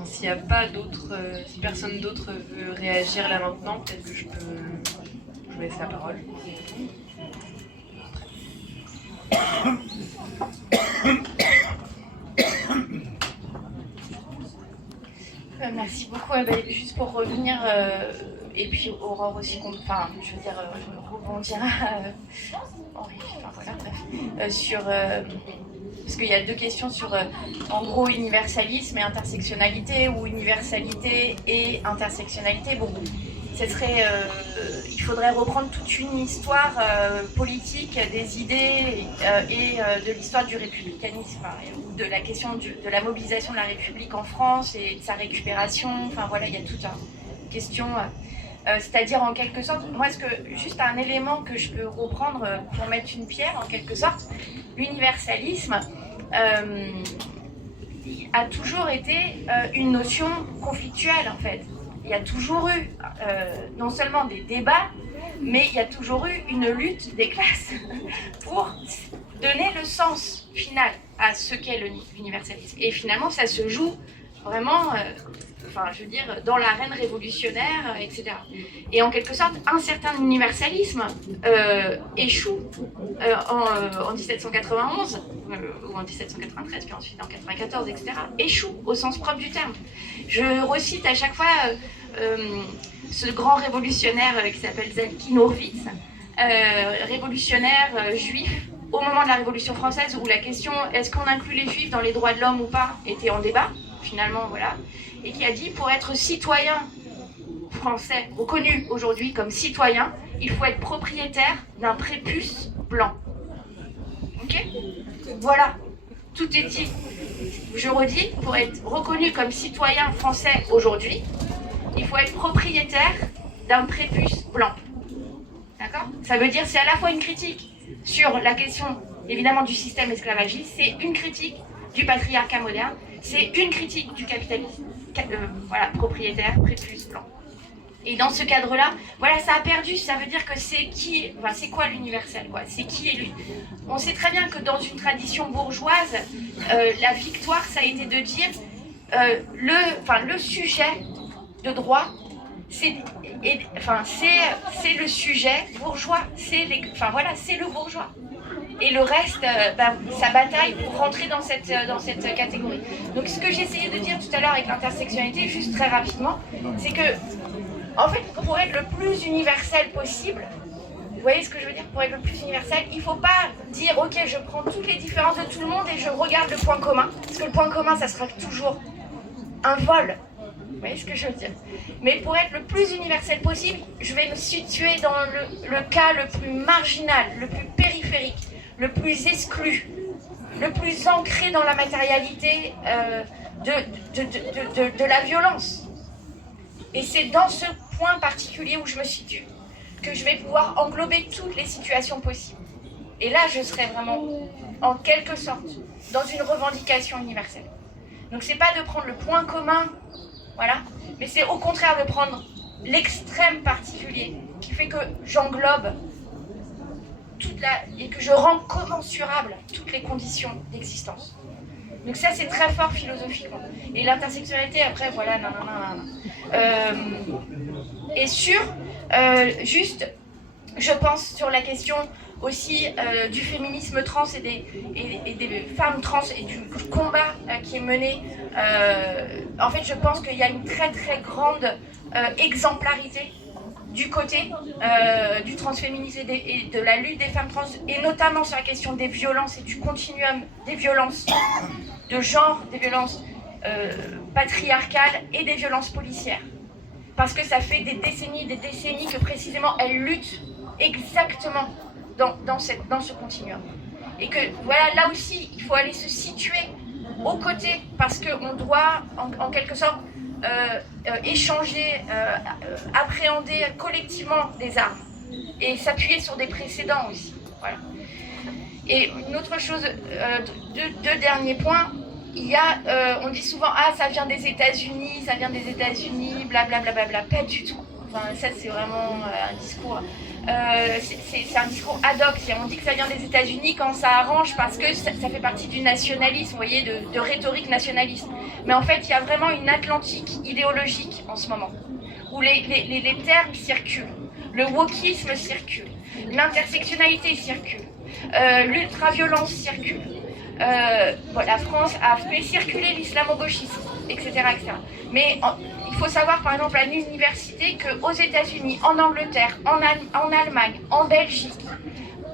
S'il n'y a pas d'autres, si personne d'autre veut réagir là maintenant, peut-être que je vous laisse la parole. Merci beaucoup. Juste pour revenir, et puis Aurore aussi, rebondira, Henri, sur... parce qu'il y a 2 questions sur, en gros, universalisme et intersectionnalité, ou universalité et intersectionnalité. Bon, il faudrait reprendre toute une histoire politique des idées et de l'histoire du républicanisme, ou de la question de la mobilisation de la République en France et de sa récupération. Enfin voilà, il y a toute une question. C'est-à-dire en quelque sorte, moi juste un élément que je peux reprendre pour mettre une pierre en quelque sorte, l'universalisme a toujours été une notion conflictuelle en fait. Il y a toujours eu non seulement des débats, mais il y a toujours eu une lutte des classes pour donner le sens final à ce qu'est l'universalisme. Et finalement, ça se joue vraiment, dans l'arène révolutionnaire, etc. Et en quelque sorte, un certain universalisme échoue en 1791, ou en 1793, puis ensuite en 94, etc., échoue au sens propre du terme. Je recite à chaque fois ce grand révolutionnaire qui s'appelle Zalkin Hurwitz, révolutionnaire juif, au moment de la Révolution française, où la question est-ce qu'on inclut les juifs dans les droits de l'homme ou pas était en débat, finalement, voilà, et qui a dit pour être citoyen français, reconnu aujourd'hui comme citoyen, il faut être propriétaire d'un prépuce blanc. Ok ? Voilà, tout est dit. Je redis, pour être reconnu comme citoyen français aujourd'hui, il faut être propriétaire d'un prépuce blanc. D'accord ? Ça veut dire c'est à la fois une critique sur la question, évidemment, du système esclavagiste, c'est une critique du patriarcat moderne, c'est une critique du capitalisme, propriétaire, prépuce blanc. Et dans ce cadre-là, voilà, ça a perdu, ça veut dire que c'est quoi l'universel, quoi ? C'est qui est lui ? On sait très bien que dans une tradition bourgeoise, la victoire, ça a été de dire le sujet de droit, c'est le sujet bourgeois, c'est le bourgeois. Et le reste, sa bataille pour rentrer dans cette catégorie. Donc ce que j'essayais de dire tout à l'heure avec l'intersectionnalité, juste très rapidement, c'est que, en fait, pour être le plus universel possible, vous voyez ce que je veux dire ? Pour être le plus universel, il ne faut pas dire, ok, je prends toutes les différences de tout le monde et je regarde le point commun, parce que le point commun, ça sera toujours un vol. Vous voyez ce que je veux dire ? Mais pour être le plus universel possible, je vais me situer dans le cas le plus marginal, le plus périphérique, le plus exclu, le plus ancré dans la matérialité de la violence. Et c'est dans ce point particulier où je me situe que je vais pouvoir englober toutes les situations possibles. Et là, je serai vraiment, en quelque sorte, dans une revendication universelle. Donc c'est pas de prendre le point commun, voilà, mais c'est au contraire de prendre l'extrême particulier qui fait que j'englobe et que je rends commensurable toutes les conditions d'existence. Donc ça, c'est très fort philosophiquement. Et l'intersectionnalité, après, voilà, Et juste, je pense sur la question aussi du féminisme trans et des femmes trans et du combat qui est mené. En fait, je pense qu'il y a une très très grande exemplarité du côté du transféminisme et de la lutte des femmes trans, et notamment sur la question des violences et du continuum des violences de genre, des violences patriarcales et des violences policières. Parce que ça fait des décennies que précisément elles luttent exactement dans ce continuum. Et que voilà, là aussi, il faut aller se situer aux côtés, parce qu'on doit en quelque sorte échanger, appréhender collectivement des armes et s'appuyer sur des précédents aussi. Voilà. Et une autre chose, deux derniers points. Il y a, on dit souvent, ça vient des États-Unis, blablabla, pas du tout. Enfin, ça c'est vraiment un discours, c'est un discours ad hoc. On dit que ça vient des États-Unis quand ça arrange parce que ça fait partie du nationalisme, vous voyez, de rhétorique nationaliste. Mais en fait, il y a vraiment une Atlantique idéologique en ce moment, où les termes circulent, le wokisme circule, l'intersectionnalité circule, l'ultraviolence circule. La France a fait circuler l'islamo-gauchisme, etc., etc. Mais il faut savoir, par exemple, à l'université, qu'aux États-Unis, en Angleterre, en Allemagne, en Belgique,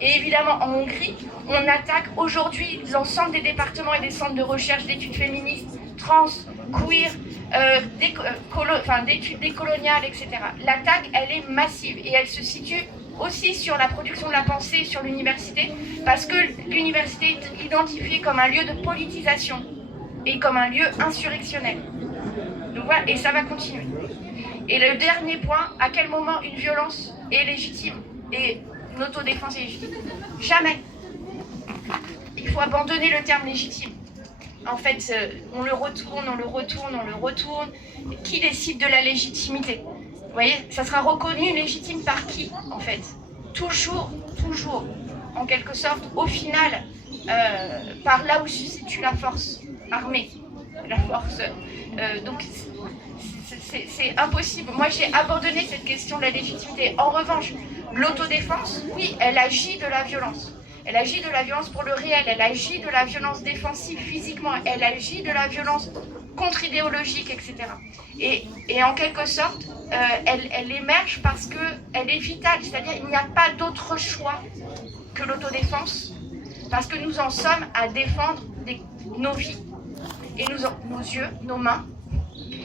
et évidemment en Hongrie, on attaque aujourd'hui l'ensemble des départements et des centres de recherche d'études féministes, trans, queer, d'études décoloniales, etc. L'attaque, elle est massive et elle se situe aussi sur la production de la pensée sur l'université, parce que l'université est identifiée comme un lieu de politisation et comme un lieu insurrectionnel. Donc voilà, et ça va continuer. Et le dernier point, à quel moment une violence est légitime et une autodéfense est légitime? Jamais. Il faut abandonner le terme légitime. En fait, on le retourne. Qui décide de la légitimité? Vous voyez, ça sera reconnu légitime par qui, en fait? Toujours, en quelque sorte, au final, par là où se situe la force armée, la force. Donc, c'est impossible. Moi, j'ai abandonné cette question de la légitimité. En revanche, l'autodéfense, oui, elle agit de la violence. Elle agit de la violence pour le réel, elle agit de la violence défensive physiquement, elle agit de la violence contre-idéologique, etc. Et en quelque sorte, elle émerge parce qu'elle est vitale, c'est-à-dire il n'y a pas d'autre choix que l'autodéfense, parce que nous en sommes à défendre nos vies, et nos yeux, nos mains,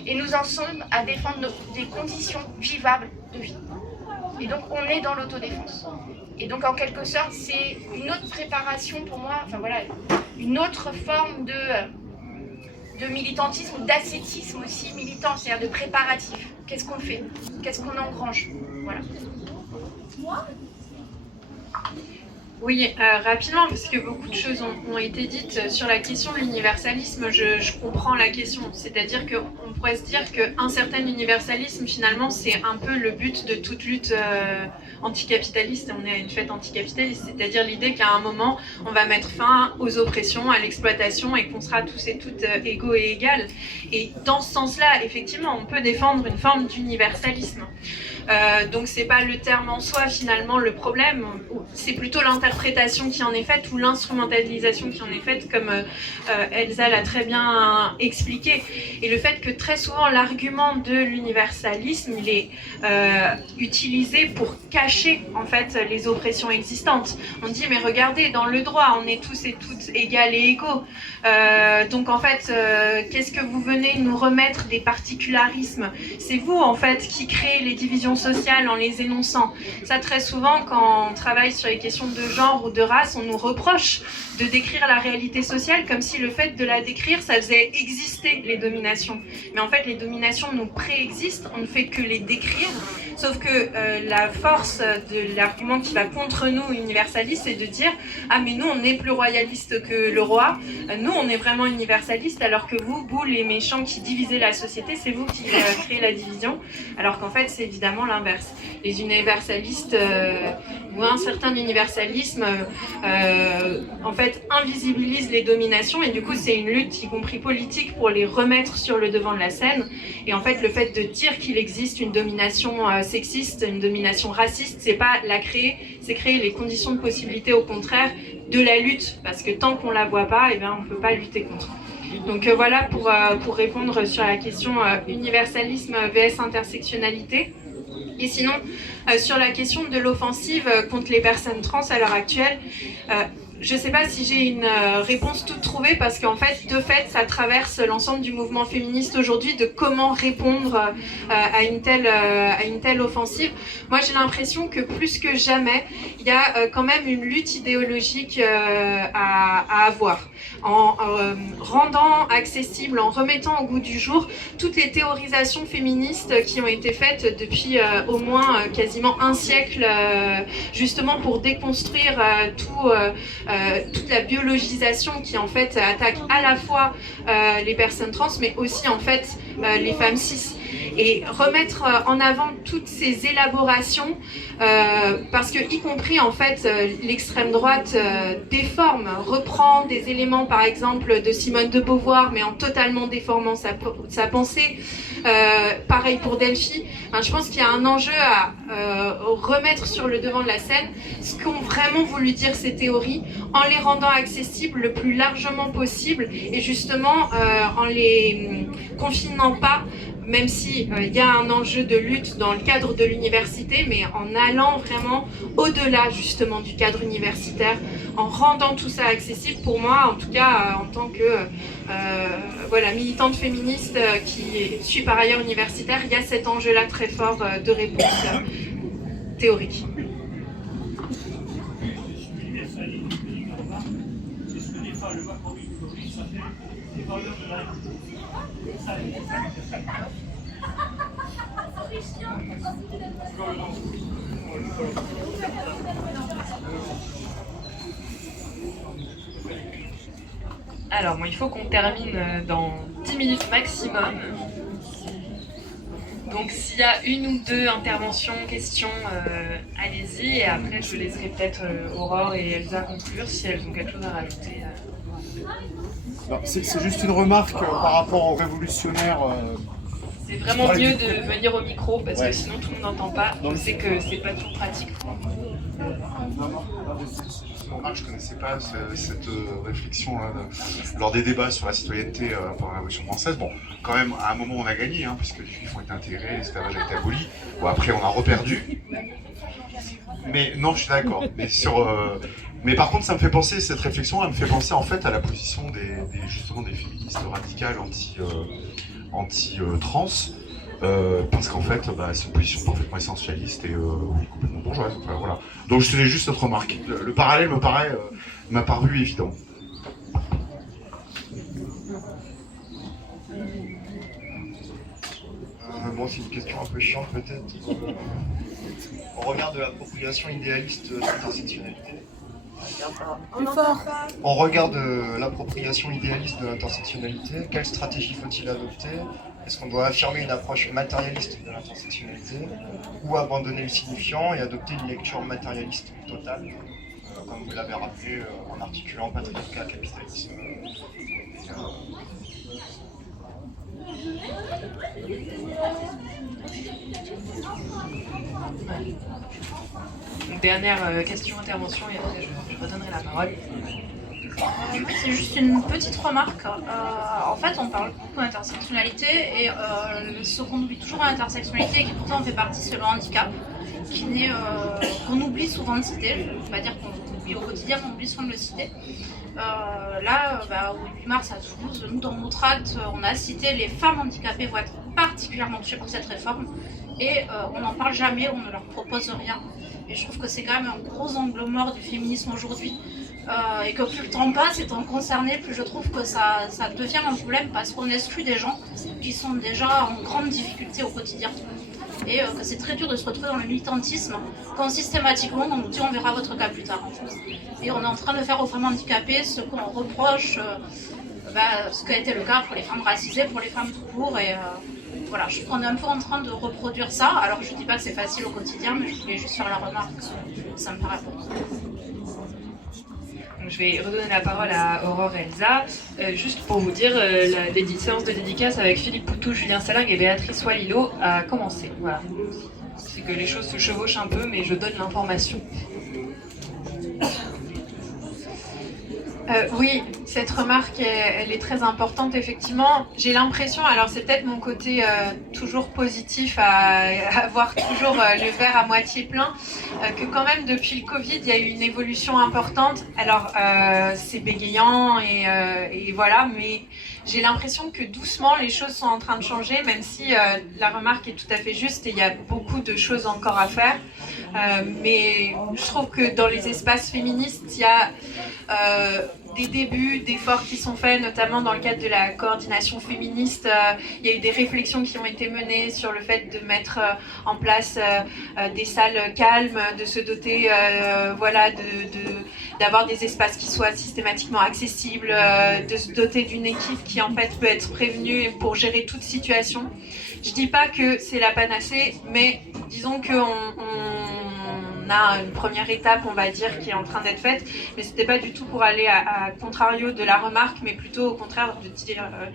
et nous en sommes à défendre des conditions vivables de vie. Et donc on est dans l'autodéfense. Et donc en quelque sorte, c'est une autre préparation pour moi, enfin voilà, une autre forme de militantisme ou d'ascétisme aussi militant, c'est-à-dire de préparatif. Qu'est-ce qu'on fait? Qu'est-ce qu'on engrange? Voilà. Oui, rapidement, parce que beaucoup de choses ont été dites sur la question de l'universalisme. Je comprends la question, c'est-à-dire qu'on pourrait se dire qu'un certain universalisme, finalement, c'est un peu le but de toute lutte anticapitaliste. On est à une fête anticapitaliste, c'est-à-dire l'idée qu'à un moment, on va mettre fin aux oppressions, à l'exploitation, et qu'on sera tous et toutes égaux et égales. Et dans ce sens-là, effectivement, on peut défendre une forme d'universalisme. Donc c'est pas le terme en soi finalement le problème, c'est plutôt l'interprétation qui en est faite ou l'instrumentalisation qui en est faite, comme Elsa l'a très bien expliqué. Et le fait que très souvent l'argument de l'universalisme il est utilisé pour cacher en fait les oppressions existantes. On dit mais regardez, dans le droit on est tous et toutes égales et égaux, donc en fait qu'est-ce que vous venez nous remettre des particularismes? C'est vous en fait qui créez les divisions sociales en les énonçant. Ça, très souvent, quand on travaille sur les questions de genre ou de race, on nous reproche de décrire la réalité sociale comme si le fait de la décrire, ça faisait exister les dominations. Mais en fait, les dominations nous préexistent, on ne fait que les décrire, sauf que la force de l'argument qui va contre nous, universaliste, c'est de dire « Ah, mais nous, on est plus royaliste que le roi, nous, on est vraiment universaliste, alors que vous, les méchants qui divisez la société, c'est vous qui créez la division. » Alors qu'en fait, c'est évidemment l'inverse. Les universalistes, ou un certain universalisme, en fait, invisibilisent les dominations, et du coup, c'est une lutte, y compris politique, pour les remettre sur le devant de la scène. Et en fait, le fait de dire qu'il existe une domination sexiste, une domination raciste, c'est pas la créer, c'est créer les conditions de possibilité, au contraire, de la lutte, parce que tant qu'on la voit pas, eh bien, on peut pas lutter contre. Donc voilà pour répondre sur la question universalisme vs intersectionnalité. Et sinon, sur la question de l'offensive contre les personnes trans à l'heure actuelle, je ne sais pas si j'ai une réponse toute trouvée, parce qu'en fait, de fait, ça traverse l'ensemble du mouvement féministe aujourd'hui, de comment répondre à une telle offensive. Moi, j'ai l'impression que plus que jamais, il y a quand même une lutte idéologique à avoir. En rendant accessible, en remettant au goût du jour toutes les théorisations féministes qui ont été faites depuis au moins quasiment un siècle, justement pour déconstruire toute la biologisation qui en fait attaque à la fois les personnes trans, mais aussi en fait les femmes cis. Et remettre en avant toutes ces élaborations, parce que y compris en fait l'extrême droite déforme, reprend des éléments par exemple de Simone de Beauvoir, mais en totalement déformant sa pensée. Pareil pour Delphi. Enfin, je pense qu'il y a un enjeu à remettre sur le devant de la scène ce qu'ont vraiment voulu dire ces théories, en les rendant accessibles le plus largement possible, et justement en les confinant pas même si il y a un enjeu de lutte dans le cadre de l'université, mais en allant vraiment au-delà justement du cadre universitaire, en rendant tout ça accessible. Pour moi, en tout cas, en tant que militante féministe qui suis par ailleurs universitaire, il y a cet enjeu-là très fort de réponse théorique. Alors, bon, il faut qu'on termine dans 10 minutes maximum. Donc, s'il y a une ou deux interventions, questions, allez-y. Et après, je laisserai peut-être Aurore et Elsa conclure si elles ont quelque chose à rajouter. C'est juste une remarque par rapport aux révolutionnaires. C'est vraiment mieux de venir au micro parce que sinon tout le monde n'entend pas. Je sais que c'est pas toujours pratique. Je ne connaissais pas cette réflexion lors des débats sur la citoyenneté pendant la Révolution française. Bon, quand même, à un moment, on a gagné, puisque les juifs ont été intégrés, l'esclavage a été aboli. Bon, après, on a reperdu. Mais non, je suis d'accord. Mais par contre, ça me fait penser, cette réflexion, elle me fait penser en fait à la position justement des féministes radicales anti-trans. Parce qu'en fait, c'est une position parfaitement essentialiste et complètement bourgeoise. Enfin, voilà. Donc je tenais juste cette remarque. Le parallèle m'a paru évident. Bon, c'est une question un peu chiante peut-être. On regarde de l'appropriation idéaliste de l'intersectionnalité. On regarde l'appropriation idéaliste de l'intersectionnalité. Quelle stratégie faut-il adopter? Est-ce qu'on doit affirmer une approche matérialiste de l'intersectionnalité ou abandonner le signifiant et adopter une lecture matérialiste totale, comme vous l'avez rappelé, en articulant patriarcat, capitalisme Une dernière question, intervention et après je redonnerai la parole. C'est juste une petite remarque. En fait, on parle beaucoup d'intersectionnalité et ce qu'on oublie toujours à l'intersectionnalité et qui pourtant fait partie, c'est le handicap, qu'on oublie souvent de citer. Je ne veux pas dire qu'on oublie au quotidien, mais on oublie souvent de le citer. Au 8 mars à Toulouse, nous dans notre acte, on a cité les femmes handicapées vont être particulièrement touchées par cette réforme et on n'en parle jamais, on ne leur propose rien. Et je trouve que c'est quand même un gros angle mort du féminisme aujourd'hui. Et que plus le temps passe, étant concerné, plus je trouve que ça devient un problème parce qu'on exclut des gens qui sont déjà en grande difficulté au quotidien. Et que c'est très dur de se retrouver dans le militantisme quand systématiquement on nous dit on verra votre cas plus tard. Et on est en train de faire aux femmes handicapées ce qu'on reproche, ce qui a été le cas pour les femmes racisées, pour les femmes tout court. Et voilà, je trouve qu'on est un peu en train de reproduire ça. Alors je ne dis pas que c'est facile au quotidien, mais je voulais juste faire la remarque, ça me paraît important. Je vais redonner la parole à Aurore et Elsa, juste pour vous dire, la séance de dédicace avec Philippe Poutou, Julien Salingue et Béatrice Walilot a commencé. Voilà. C'est que les choses se chevauchent un peu, mais je donne l'information. Oui, cette remarque, elle est très importante, effectivement. J'ai l'impression, alors c'est peut-être mon côté toujours positif à voir toujours le verre à moitié plein, que quand même depuis le Covid, il y a eu une évolution importante. Alors c'est bégayant et voilà, mais j'ai l'impression que doucement les choses sont en train de changer, même si la remarque est tout à fait juste et il y a beaucoup de choses encore à faire. Mais je trouve que dans les espaces féministes, il y a des débuts d'efforts qui sont faits, notamment dans le cadre de la coordination féministe. Il y a eu des réflexions qui ont été menées sur le fait de mettre en place des salles calmes, de se doter d'avoir des espaces qui soient systématiquement accessibles, de se doter d'une équipe qui en fait peut être prévenue pour gérer toute situation. Je dis pas que c'est la panacée, mais disons qu'on a une première étape, on va dire, qui est en train d'être faite, mais c'était pas du tout pour aller à contrario de la remarque, mais plutôt au contraire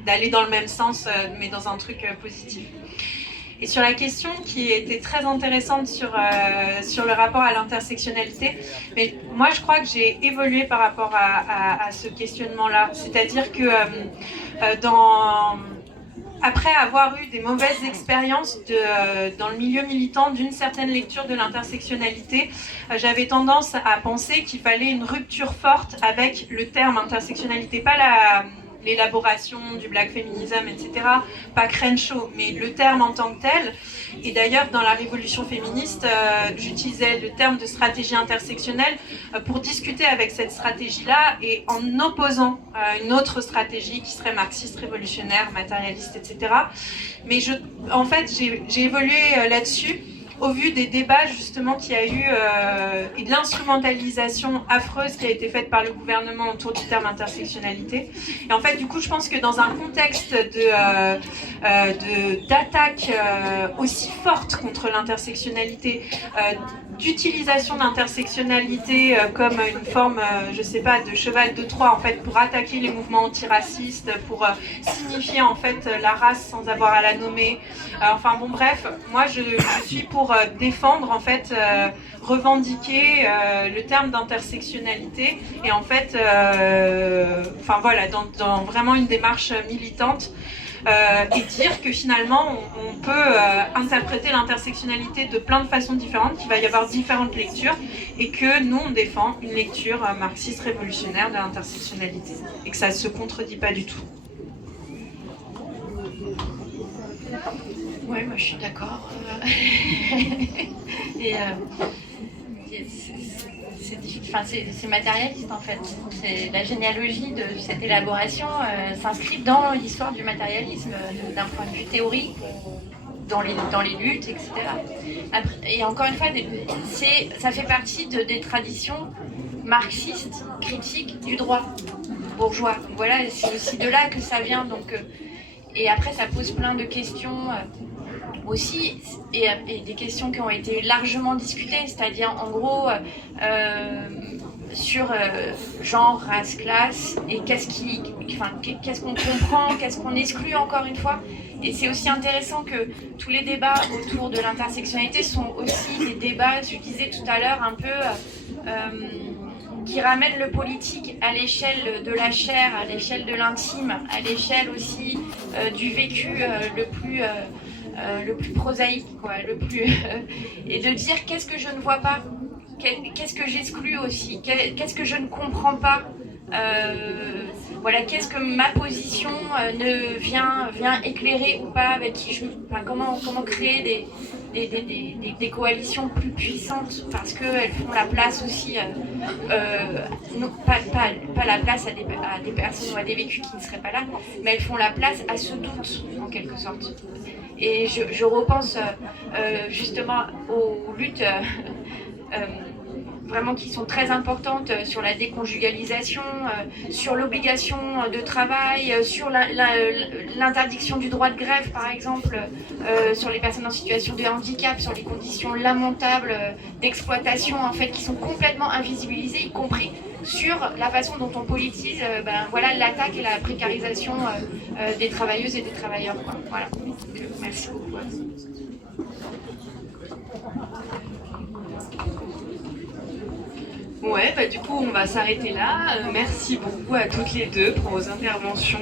d'aller dans le même sens, mais dans un truc positif. Et sur la question qui était très intéressante sur le rapport à l'intersectionnalité, mais moi je crois que j'ai évolué par rapport à ce questionnement-là. C'est-à-dire que après avoir eu des mauvaises expériences dans le milieu militant d'une certaine lecture de l'intersectionnalité, j'avais tendance à penser qu'il fallait une rupture forte avec le terme intersectionnalité, pas l'élaboration du black féminisme, etc., pas Crenshaw, mais le terme en tant que tel. Et d'ailleurs, dans la révolution féministe, j'utilisais le terme de stratégie intersectionnelle pour discuter avec cette stratégie-là et en opposant une autre stratégie qui serait marxiste, révolutionnaire, matérialiste, etc. Mais en fait, j'ai évolué là-dessus au vu des débats justement qu'il y a eu et de l'instrumentalisation affreuse qui a été faite par le gouvernement autour du terme intersectionnalité. Et en fait, du coup, je pense que dans un contexte d'attaque aussi forte contre l'intersectionnalité, d'utilisation d'intersectionnalité comme une forme, je sais pas, de cheval de Troie en fait pour attaquer les mouvements antiracistes, pour signifier en fait la race sans avoir à la nommer. Enfin bon, bref, moi je suis pour défendre en fait, revendiquer le terme d'intersectionnalité et en fait, enfin voilà, dans vraiment une démarche militante. Et dire que finalement on peut interpréter l'intersectionnalité de plein de façons différentes, qu'il va y avoir différentes lectures et que nous on défend une lecture marxiste révolutionnaire de l'intersectionnalité et que ça ne se contredit pas du tout. Oui, moi je suis d'accord. Et c'est matérialiste en fait. La généalogie de cette élaboration s'inscrit dans l'histoire du matérialisme d'un point de vue théorique, dans les luttes, etc. Après, et encore une fois, ça fait partie des traditions marxistes critiques du droit bourgeois. Donc voilà, c'est aussi de là que ça vient. Donc, et après, ça pose plein de questions aussi, et des questions qui ont été largement discutées, c'est-à-dire en gros sur genre, race, classe, et qu'est-ce qu'on comprend, qu'est-ce qu'on exclut encore une fois. Et c'est aussi intéressant que tous les débats autour de l'intersectionnalité sont aussi des débats, je disais tout à l'heure, un peu qui ramènent le politique à l'échelle de la chair, à l'échelle de l'intime, à l'échelle aussi du vécu le plus prosaïque, quoi, et de dire qu'est-ce que je ne vois pas, qu'est-ce que j'exclus aussi, qu'est-ce que je ne comprends pas, voilà, qu'est-ce que ma position vient éclairer ou pas, avec qui comment créer des coalitions plus puissantes parce qu'elles font la place aussi, pas la place à des personnes ou à des vécus qui ne seraient pas là, mais elles font la place à ce doute en quelque sorte. Et je repense justement aux luttes vraiment qui sont très importantes sur la déconjugalisation, sur l'obligation de travail, sur l'interdiction du droit de grève par exemple, sur les personnes en situation de handicap, sur les conditions lamentables d'exploitation en fait qui sont complètement invisibilisées, y compris sur la façon dont on politise voilà, l'attaque et la précarisation des travailleuses et des travailleurs, quoi. Voilà. Donc, merci beaucoup. Ouais, du coup on va s'arrêter là. Merci beaucoup à toutes les deux pour vos interventions